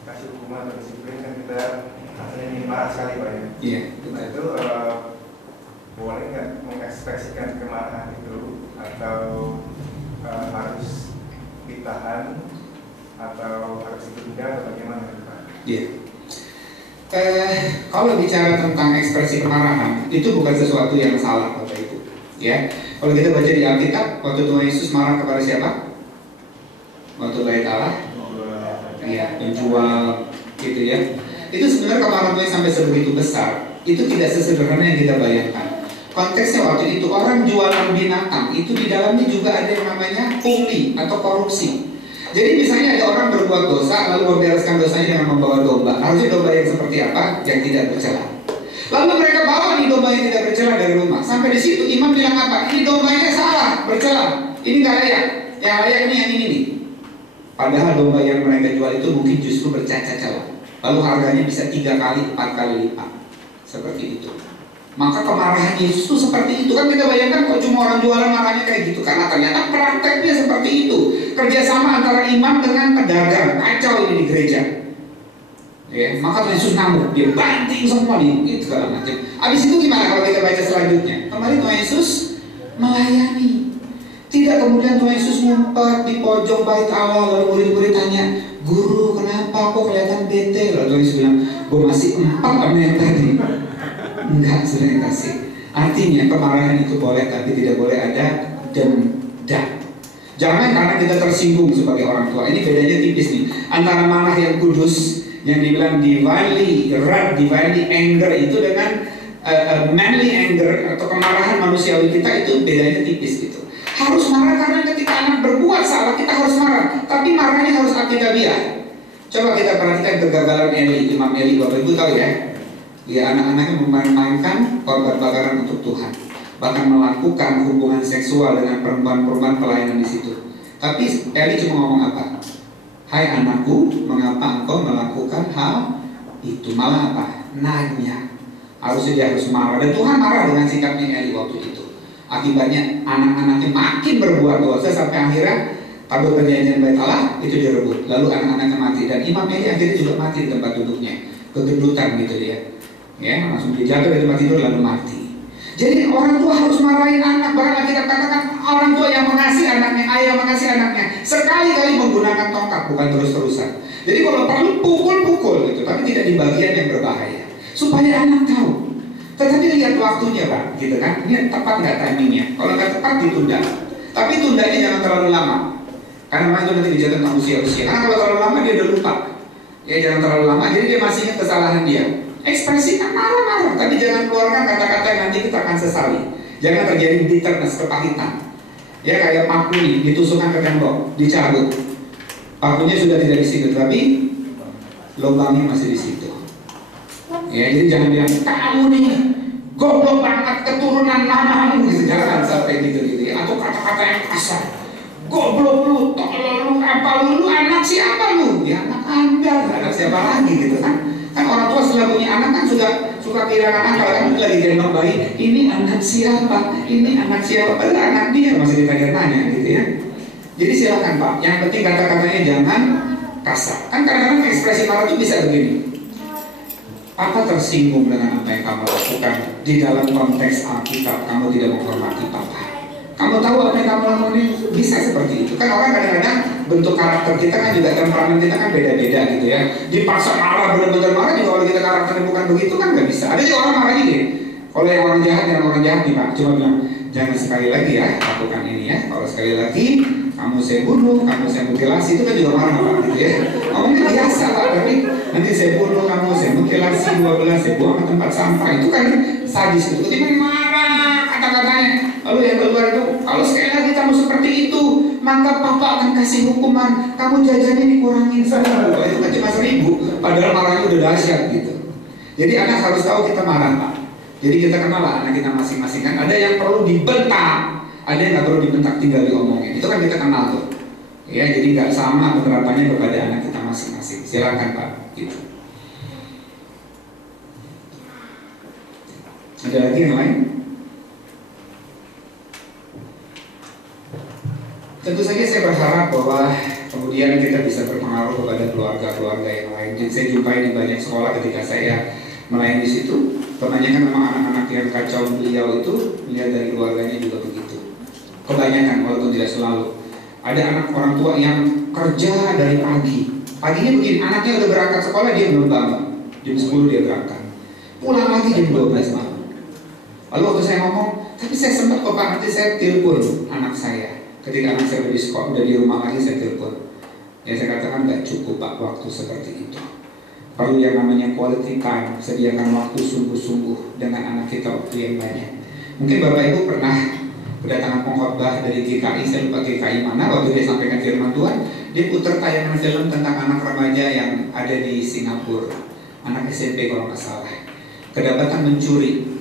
kasih hukuman atau disiplin kan kita rasanya marah sekali Pak ya. Iya. Nah itu boleh nggak mengekspresikan kemarahan itu atau harus ditahan atau harus ditunda atau bagaimana Pak? Iya. Kalau bicara tentang ekspresi kemarahan, itu bukan sesuatu yang salah Bapak Ibu. Ya, kalau kita baca di Alkitab, waktu Tuhan Yesus marah kepada siapa? Waktu bait Allah, ya, penjual, gitu ya. Itu sebenarnya kemarahan Tuhan sampai sebegitu besar. Itu tidak sesederhana yang kita bayangkan. Konteksnya waktu itu orang jualan binatang, itu di dalamnya juga ada yang namanya pungli atau korupsi. Jadi misalnya ada orang berbuat dosa lalu membereskan dosanya dengan membawa domba. Harusnya domba yang seperti apa? Yang tidak bercela. Lalu mereka bawa nih domba yang tidak bercela dari rumah. Sampai di situ imam bilang apa? Ini dombanya salah, bercela. Ini nggak layak. Yang layak ini yang ini nih. Padahal domba yang mereka jual itu mungkin justru bercacat celah. Lalu harganya bisa 3 kali, 4 kali lipat. Seperti itu. Maka kemarahan Yesus itu seperti itu. Kan kita bayangkan kok cuma orang jualan marahnya kayak gitu. Karena ternyata prakteknya seperti itu. Kerjasama antara imam dengan pedagang. Kacau ini di gereja. Ya, maka Yesus ngamuk. Dia banting semua nih. Itu segala macam. Habis itu gimana kalau kita baca selanjutnya? Kemarin Tuhan Yesus melayani. Tidak kemudian Tuhan Yesus ngumpet di pojok bait Allah. Lalu murid-murid tanya, Guru kenapa kok kelihatan bete? Lalu Tuhan Yesus bilang, gue masih 4 sama yang tadi. Enggak, sudah dikasih. Artinya kemarahan itu boleh, tapi tidak boleh ada dendam. Jangan karena kita tersinggung sebagai orang tua. Ini bedanya tipis nih. Antara marah yang kudus, yang dibilang divinely wrath, divinely anger itu dengan manly anger atau kemarahan manusiawi kita, itu bedanya tipis gitu. Harus marah karena ketika anak berbuat salah kita harus marah, tapi marahnya harus aktidabiah. Coba kita perhatikan kegagalan Eli, Imam Eli. Bapak Ibu tahu ya? Ya, anak-anaknya memainkan korban bakaran untuk Tuhan, bahkan melakukan hubungan seksual dengan perempuan-perempuan pelayanan di situ. Tapi Eli cuma ngomong apa? Hai anakku, mengapa engkau melakukan hal itu? Malah apa? Nanya. Harusnya dia harus marah. Dan Tuhan marah dengan sikapnya Eli waktu itu. Akibatnya anak-anaknya makin berbuat dosa sampai akhirnya tabut perjanjian bait Allah itu direbut. Lalu anak-anaknya mati dan Imam Eli akhirnya juga mati di tempat duduknya. Kegedutan gitu dia. Ya, langsung dia jatuh dari tempat tidur lalu mati. Jadi orang tua harus marahin anak. Bahkan kita katakan orang tua yang mengasihi anaknya, ayah mengasihi anaknya, sekali-kali menggunakan tongkat, bukan terus-terusan. Jadi kalau perlu pukul-pukul gitu, tapi tidak di bagian yang berbahaya, supaya anak tahu. Tetapi lihat waktunya Pak, gitu kan? Ini tepat nggak timingnya? Kalau nggak tepat ditunda. Tapi tundanya jangan terlalu lama, karena itu nanti dijatuhkan usia-usia. Karena kalau terlalu lama dia udah lupa. Ya jangan terlalu lama, jadi dia masih ingat kesalahan dia. Ekspresikan marah-marah, tapi jangan keluarkan kata-kata yang nanti kita akan sesali. Jangan terjadi bitterness, kepahitan. Ya kayak paku nih, ditusukkan ke tembok, dicabut. Pakunya sudah tidak di situ, tapi lubangnya masih di situ. Ya, jadi jangan bilang kamu nih goblok banget, keturunan mamamu gitu. Jangan sampai gitu ya. Atau kata-kata yang kasar. Goblok lu, tolol lu, apa lu anak siapa lu? Ya anak Anda, anak siapa lagi gitu kan? Kan orang tua setelah punya anak kan suka kehilangan akal. Kan lagi gendong bayi, ini anak siapa? Ini anak siapa? Padahal anak dia masih ditanya-tanya gitu ya. Jadi silakan Pak, yang penting kata-katanya jangan kasar. Kan kadang-kadang ekspresi marah itu bisa begini. Papa tersinggung dengan apa yang kamu lakukan. Di dalam konteks Alkitab kamu tidak menghormati Papa. Kamu tahu apa yang kamu lakukan, bisa seperti itu. Kan orang kadang-kadang bentuk karakter kita kan juga, temperamen kita kan beda-beda gitu ya. Dipaksa marah, benar-benar marah juga kalau kita karakternya bukan begitu kan nggak bisa. Ada juga orang marah gini. Kalau yang orang jahat nih Pak, cuma bilang jangan sekali lagi ya lakukan ini ya. Kalau sekali lagi kamu saya bunuh, kamu saya mutilasi, itu kan juga marah Pak gitu ya. Ngomongnya biasa Pak, tapi nanti saya bunuh kamu, saya mutilasi 12, saya buang ke tempat sampah, itu kan sadis gitu. Ketika marah kata-katanya. Lalu yang kedua itu, kalau sekali lagi kamu seperti itu, maka Papa akan kasih hukuman. Kamu jajannya dikurangin 1.000. Itu kan cuma 1.000, padahal marahnya udah dahsyat gitu. Jadi anak harus tahu kita marah Pak. Jadi kita kenal lah anak kita masing-masing kan. Ada yang perlu dibentak, ada yang nggak perlu dibentak, tinggal diomongin. Itu kan kita kenal tuh. Ya, jadi nggak sama penerapannya kepada anak kita masing-masing. Silakan Pak. Gitu. Ada lagi yang lain? Tentu saja saya berharap bahwa kemudian kita bisa berpengaruh kepada keluarga-keluarga yang lain. Jadi saya jumpai di banyak sekolah ketika saya melayani di situ, kebanyakan memang anak-anak yang kacau beliau itu melihat dari keluarganya juga begitu. Kebanyakan, walaupun tidak selalu. Ada anak orang tua yang kerja dari pagi. Paginya begini, anaknya udah berangkat sekolah, dia belum bangun. Jam 10 dia berangkat. Pulang lagi jam 12 malam. Lalu waktu saya ngomong, tapi saya sempat kok Pak, nanti saya telepon anak saya. Ketika anak saya udah di sekolah, udah di rumah lagi, saya telepon. Ya saya katakan nggak cukup Pak waktu seperti itu. Perlu yang namanya quality time, sediakan waktu sungguh-sungguh dengan anak kita waktu yang banyak. Mungkin Bapak Ibu pernah kedatangan pengkhotbah dari GKI, saya lupa GKI mana, waktu dia sampaikan firman Tuhan, dia putar tayangan film tentang anak remaja yang ada di Singapura, anak SMP kalau nggak salah, kedapatan mencuri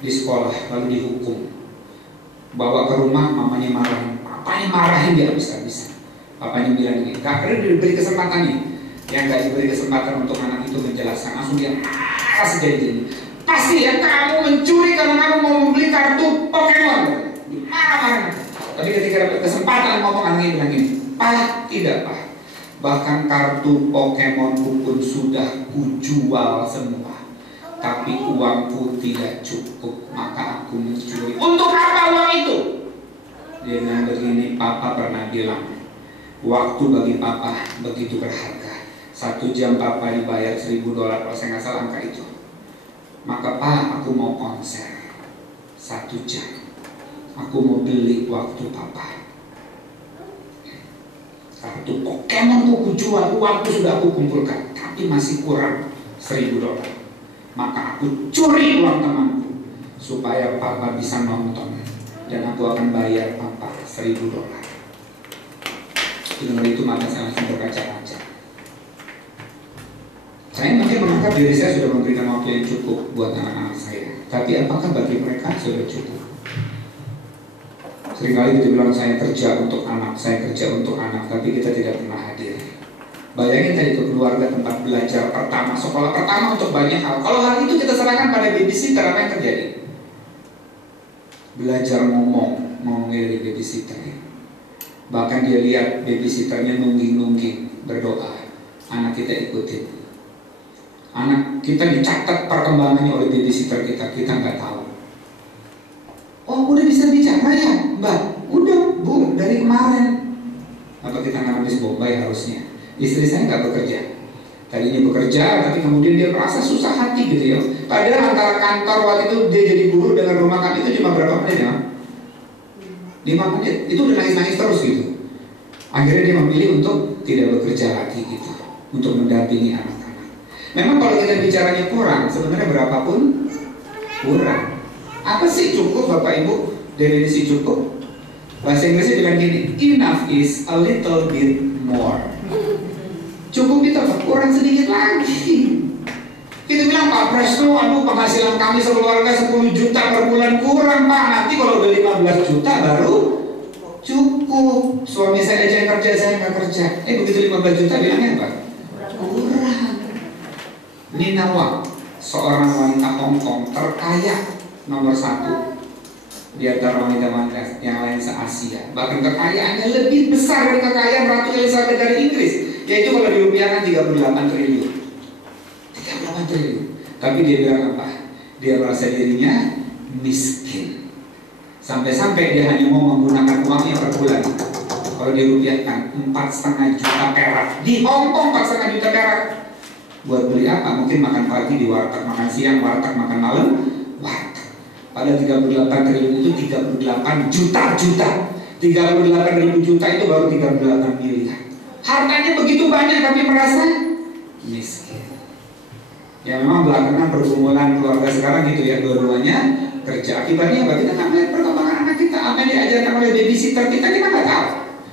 di sekolah lalu dihukum, bawa ke rumah, mamanya marahin, papanya marahin dia habis-habisan. Papanya bilang ini, gak pernah diberi kesempatan nih, yang gak diberi kesempatan untuk anak itu menjelaskan, langsung dia marah sejadi-jadi. Pasti ya kamu mencuri karena kamu mau membeli kartu Pokemon. Marah-marah. Tapi ketika dapat kesempatan ngomong, anaknya bilang gini, Pak, tidak Pak, bahkan kartu Pokemonku pun sudah kujual semua, tapi uangku tidak cukup, maka aku mencuri. Untuk apa uang itu? Dia bilang begini, Papa pernah bilang, waktu bagi Papa begitu berharga. 1 jam Papa dibayar $1.000 kalau saya nggak salah angka itu. Maka Pak, aku mau konser 1 jam. Aku mau beli waktu Papa. Kartu Pokemon aku jual, uangku sudah aku kumpulkan, tapi masih kurang $1.000. Maka aku curi uang temanku supaya Papa bisa nonton, dan aku akan bayar Papa $1.000. Dengan itu mata saya langsung berkaca-kaca. Saya mungkin menganggap diri saya sudah memberikan waktu yang cukup buat anak-anak saya, tapi apakah bagi mereka sudah cukup? Seringkali kita bilang saya kerja untuk anak, tapi kita tidak pernah hadir. Bayangin tadi ke keluarga, tempat belajar pertama, sekolah pertama untuk banyak hal. Kalau hal itu kita serahkan pada babysitter, apa yang terjadi? Belajar ngomongnya dari babysitter. Bahkan dia lihat babysitternya nungging-nungging berdoa, anak kita ikutin. Anak kita dicatat perkembangannya oleh babysitter kita nggak tahu. Oh, udah bisa bicara ya, Mbak? Udah, Bu, dari kemarin. Atau kita nggak habis Bombay harusnya. Istri saya nggak bekerja. Tadinya bekerja, tapi kemudian dia merasa susah hati gitu ya. Padahal antara kantor waktu itu dia jadi guru dengan rumah kami itu cuma berapa menit ya? 5 menit. Itu udah nangis-nangis terus gitu. Akhirnya dia memilih untuk tidak bekerja lagi gitu, untuk mendampingi anak-anak. Memang kalau kita bicaranya kurang, sebenarnya berapapun kurang. Apa sih cukup Bapak Ibu? Definisi cukup, bahasa Inggrisnya bilang gini, enough is a little bit more. Cukup itu apa? Kurang sedikit lagi. Kita bilang, Pak Presno, aduh penghasilan kami sekeluarga 10 juta per bulan, kurang Pak. Nanti kalau udah 15 juta baru cukup. Suami saya aja yang kerja, saya nggak kerja. Begitu 15 juta bilangnya apa? Kurang. Nina Wang, seorang wanita Hong Kong terkaya nomor 1 di antara wanita-wanita yang lain se-Asia. Bahkan kekayaannya lebih besar dari kekayaan Ratu Elizabeth dari Inggris, yaitu kalau dirupiahkan 38 triliun. 38 triliun. Tapi dia bilang apa? Dia merasa dirinya miskin. Sampai-sampai dia hanya mau menggunakan uangnya per bulan. Kalau dirupiahkan 4,5 juta perak. Di Hong Kong 4,5 juta perak. Buat beli apa? Mungkin makan pagi di warteg, makan siang warteg, makan malam warteg. Pada 38 triliun itu 38 juta. 38 ribu juta itu baru 38 miliar. Hartanya begitu banyak tapi merasa miskin. Ya memang belakangan pergumulan keluarga sekarang gitu ya, dua-duanya kerja. Akibatnya apa? Kita nggak melihat perkembangan anak kita. Apa yang diajarkan oleh babysitter kita nggak tahu.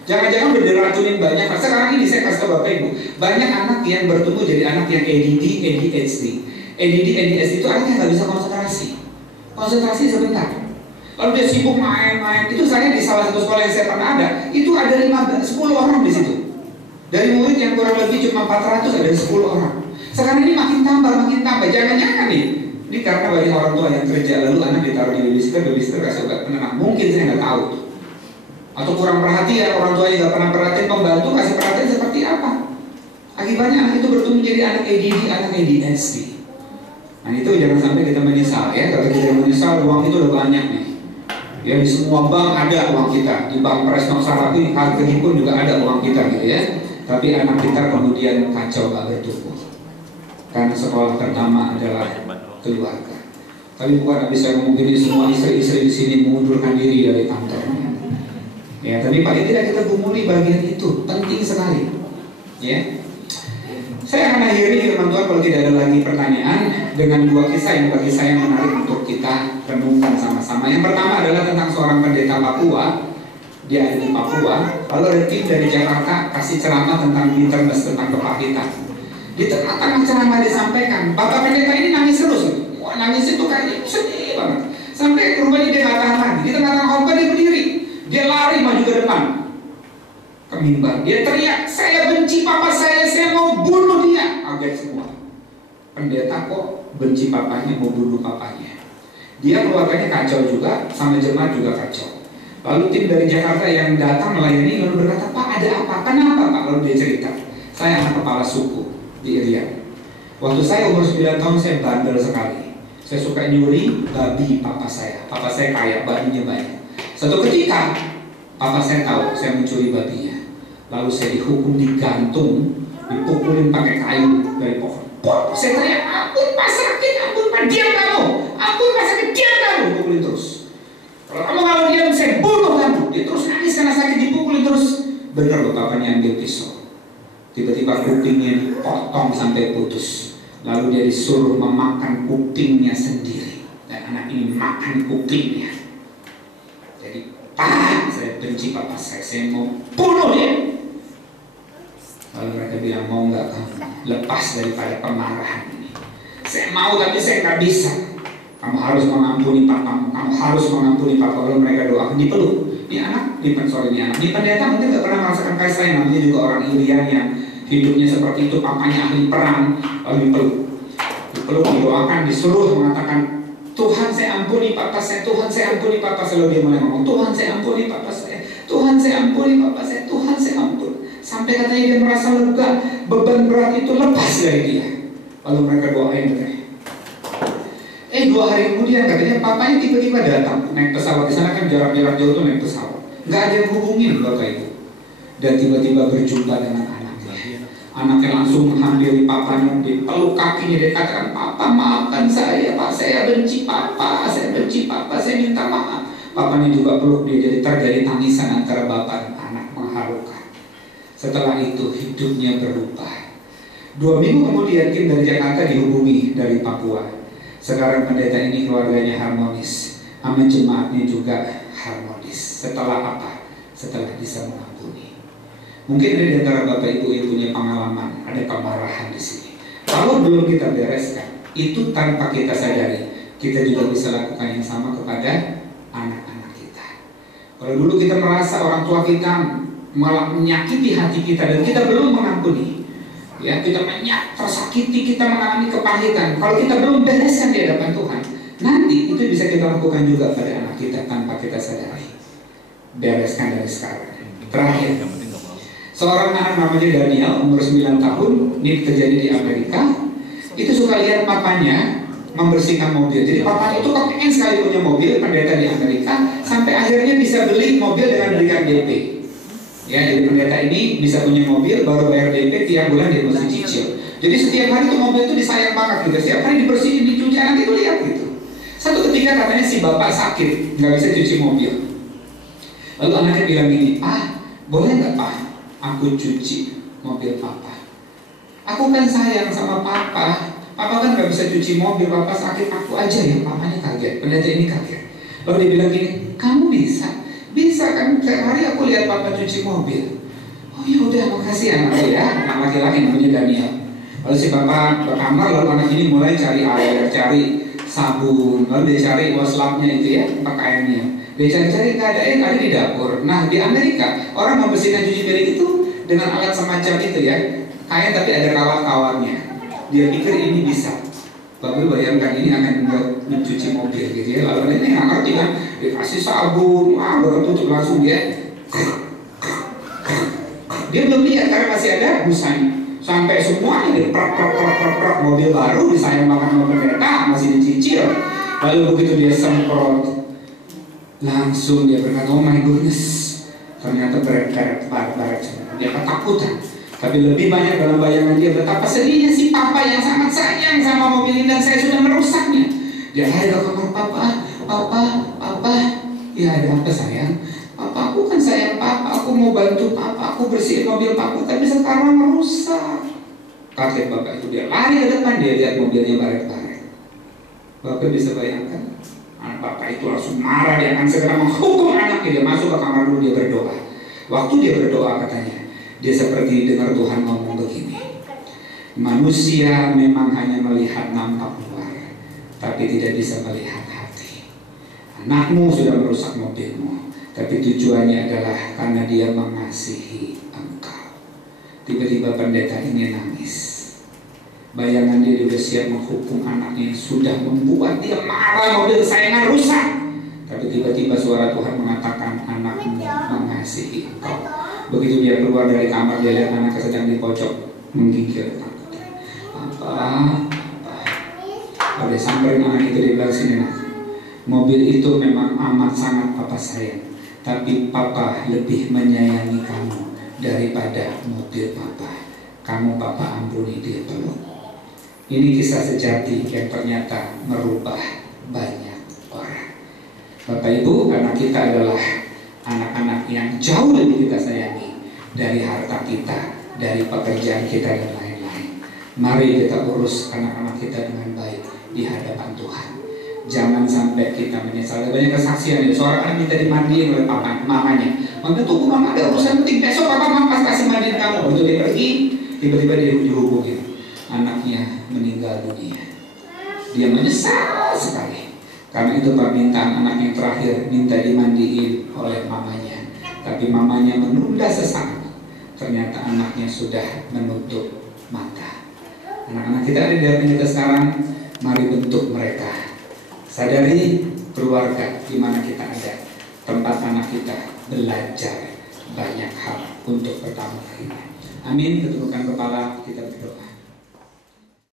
Jangan-jangan udah diracunin banyak. Sekarang ini saya kasih tahu Bapak Ibu, banyak anak yang bertumbuh jadi anak yang ADD, ADHD. ADD, ADHD itu anaknya nggak bisa konsentrasi sebentar. Lalu dia sibuk main-main. Itu saya di salah satu sekolah yang saya pernah ada, itu ada 10 orang di situ. Dari murid yang kurang lebih cuma 400 ada 10 orang. Sekarang ini makin tambah. Jangan-jangan nih, ini karena banyak orang tua yang kerja lalu anak ditaruh di babysitter kasih obat penenang. Mungkin saya nggak tahu. Atau kurang perhatian, orang tuanya nggak pernah perhatian, pembantu kasih perhatian seperti apa. Akibatnya anak itu bertumbuh jadi anak ADD, anak ADHD. Nah itu jangan sampai kita menyesal ya. Kalau kita menyesal, uang itu udah banyak nih. Ya, di semua bank ada uang kita, di Bank Presno Sarapi harganya pun juga ada uang kita gitu ya. Tapi anak kita kemudian kacau, gak bertumbuh. Karena sekolah pertama adalah keluarga. Tapi bukan habis saya ngomong gini semua istri-istri di sini mengundurkan diri dari kantor. Ya, tapi paling tidak kita gumuli bagian itu, penting sekali. Ya. Saya akan akhiri firman Tuhan kalau tidak ada lagi pertanyaan dengan dua kisah yang bagi saya menarik untuk kita renungkan sama-sama. Yang pertama adalah tentang seorang pendeta Papua. Dia ada di Papua. Lalu ada tim dari Jakarta kasih ceramah tentang bitterness, tentang kepahitan. Di tengah-tengah ceramah disampaikan, Bapak pendeta ini nangis terus. Wah, nangis itu kayak sedih banget. Sampai rupanya dia nggak tahan lagi. Di tengah-tengah khotbah dia berdiri. Dia lari maju ke depan ke mimbar. Dia teriak, saya benci papa saya mau bunuh dia. Kaget semua. Pendeta kok benci papanya, mau bunuh papanya. Dia keluarganya kacau juga, sama jemaat juga kacau. Lalu tim dari Jakarta yang datang melayani lalu berkata, Pak ada apa? Kenapa Pak? Lalu dia cerita, saya anak kepala suku di Irian. Waktu saya umur 9 tahun saya bandel sekali. Saya suka nyuri babi papa saya. Papa saya kaya, babinya banyak. Satu ketika papa saya tahu saya mencuri babinya. Lalu saya dihukum digantung, dipukulin pakai kayu dari pohon. Saya teriak, ampun Pak sakit, ampun Pak, diam kamu, ampun Pak sakit, diam kamu, dipukulin terus. Kalau kamu nggak mau diam, saya bunuh kamu. Dia terus nangis karena sakit, dipukulin terus. Bener loh, bapaknya ambil pisau. Tiba-tiba kupingnya dipotong sampai putus. Lalu dia disuruh memakan kupingnya sendiri. Dan anak ini makan kupingnya. Jadi, Pak, saya benci papa saya mau bunuh dia. Lalu mereka bilang, mau nggak kamu lepas daripada kemarahan ini? Saya mau tapi saya nggak bisa. Kamu harus mengampuni papamu, kamu harus mengampuni papa. Lalu mereka doakan, dipeluk. Ini anak, ini anak. Ini pendeta mungkin nggak pernah merasakan kasih sayang. Namanya juga orang Irian yang hidupnya seperti itu, papanya ahli perang. Lalu dipeluk, didoakan, disuruh mengatakan, Tuhan saya ampuni papa saya, Tuhan saya ampuni papa saya. Lalu dia mulai ngomong, Tuhan saya ampuni papa saya, Tuhan saya ampuni papa saya, Tuhan saya ampuni. Sampai katanya dia merasa lega, beban berat itu lepas dari dia. Lalu mereka doain katanya. 2 hari kemudian katanya papanya tiba-tiba datang naik pesawat. Di sana kan jarak-jarak jauh tuh naik pesawat. Nggak ada yang hubungin bapak itu. Dan tiba-tiba berjumpa dengan anaknya. Anaknya langsung menghampiri papanya, dipeluk kakinya, dia katakan, Papa maafkan saya, Pak, saya benci papa, saya benci papa, saya minta maaf. Papanya juga peluk dia, jadi terjadi tangisan antara bapak dan anak mengharukan. Setelah itu hidupnya berubah. 2 minggu kemudian tim dari Jakarta dihubungi dari Papua. Sekarang pendeta ini keluarganya harmonis, sama jemaatnya juga harmonis. Setelah apa? Setelah bisa mengampuni. Mungkin ada di antara bapak ibu yang punya pengalaman, ada kemarahan di sini. Kalau belum kita bereskan, itu tanpa kita sadari, kita juga bisa lakukan yang sama kepada anak-anak kita. Kalau dulu kita merasa orang tua kita malah menyakiti hati kita dan kita belum mengampuni, ya kita tersakiti, kita mengalami kepahitan. Kalau kita belum bereskan di hadapan Tuhan, nanti itu bisa kita lakukan juga pada anak kita tanpa kita sadari. Bereskan dari sekarang. Terakhir, seorang anak namanya Daniel, umur 9 tahun, ini terjadi di Amerika. Itu suka lihat papanya membersihkan mobil. Jadi papanya itu kepengen sekali punya mobil, pendeta di Amerika, sampai akhirnya bisa beli mobil dengan berikan DP. Ya, jadi pendeta ini bisa punya mobil, baru bayar DP, tiap bulan dia mesti cicil. Jadi setiap hari tuh mobil itu disayang banget gitu. Setiap hari dibersihin, dicuci, anak itu lihat gitu. Satu ketika katanya si bapak sakit, nggak bisa cuci mobil. Lalu anaknya bilang gini, Pak, boleh nggak Pak, aku cuci mobil papa? Aku kan sayang sama papa. Papa kan nggak bisa cuci mobil, papa sakit, aku aja ya. Papanya kaget, pendeta ini kaget. Lalu dia bilang gini, kamu bisa? Bisa kan, setiap hari aku lihat papa cuci mobil. Oh ya udah, makasih anakku ya. Anak laki-laki namanya Daniel. Lalu si bapak ke kamar, lalu anak ini mulai cari air, cari sabun, lalu dia cari waslapnya itu ya, pakaiannya. Dia cari-cari nggak ada air, ada di dapur. Nah di Amerika orang membersihkan cuci piring itu dengan alat semacam itu ya, kain tapi ada kawat-kawatnya. Dia pikir ini bisa. Bapak bayangkan ini akan mencuci mobil gitu ya. Lalu ini nggak ngerti kan, dikasih sabun, baru tutup langsung dia. Dia belum lihat karena masih ada busanya. Sampai semuanya diperak mobil baru disayang banget sama pendeta, masih dicicil. Lalu begitu dia semprot, Langsung dia berkata, oh my goodness, ternyata baret dia ketakutan. Tapi lebih banyak dalam bayangan dia betapa sedihnya si papa yang sangat sayang sama mobil ini dan saya sudah merusaknya. Dia lari ke kamar papa, ya ada apa sayang? Papa, aku kan sayang papa, aku mau bantu papa, aku bersihin mobil papa, tapi sekarang merusak. Kaget bapak itu, dia lari ke depan, dia lihat mobilnya baret-baret. Bapak bisa bayangkan, anak bapak itu langsung marah, dia akan segera menghukum anaknya. Dia masuk ke kamar dulu, dia berdoa. Waktu dia berdoa katanya, dia seperti dengar Tuhan ngomong begini, manusia memang hanya melihat nampak luar, tapi tidak bisa melihat hati. Anakmu sudah merusak mobilmu, tapi tujuannya adalah karena dia mengasihi engkau. Tiba-tiba pendeta ini nangis. Bayangan dia sudah siap menghukum anaknya yang sudah membuat dia marah, mobil kesayangan rusak. Tapi tiba-tiba suara Tuhan mengatakan, anakmu mengasihi engkau. Begitu dia keluar dari kamar, dia lihat anaknya sedang di pojok menggigil ketakutan. Pada samperin anak itu, dia bilang, sini nak, mobil itu memang amat sangat papa sayang, tapi papa lebih menyayangi kamu daripada mobil papa. Kamu papa ampuni, dia peluk. Ini kisah sejati yang ternyata merubah banyak orang. Bapak Ibu, anak kita adalah anak-anak yang jauh lebih kita sayangi dari harta kita, dari pekerjaan kita dan lain-lain. Mari kita urus anak-anak kita dengan baik di hadapan Tuhan. Jangan sampai kita menyesal. Banyak kesaksian itu, seorang anak minta dimandiin oleh mamanya. Mama, tunggu mama, ada urusan penting, besok papa mampas kasih mandiin kamu. Begitu dia pergi, tiba-tiba dia dihubungin, anaknya meninggal dunia. Dia menyesal sekali. Karena itu permintaan anak yang terakhir, minta dimandiin oleh mamanya. Tapi mamanya menunda sesaat. Ternyata anaknya sudah menutup mata. Anak-anak kita ada di hadapan kita sekarang, mari bentuk mereka. Sadari keluarga di mana kita ada, tempat anak kita belajar banyak hal untuk pertama kalinya. Amin. Tundukkan kepala, kita berdoa.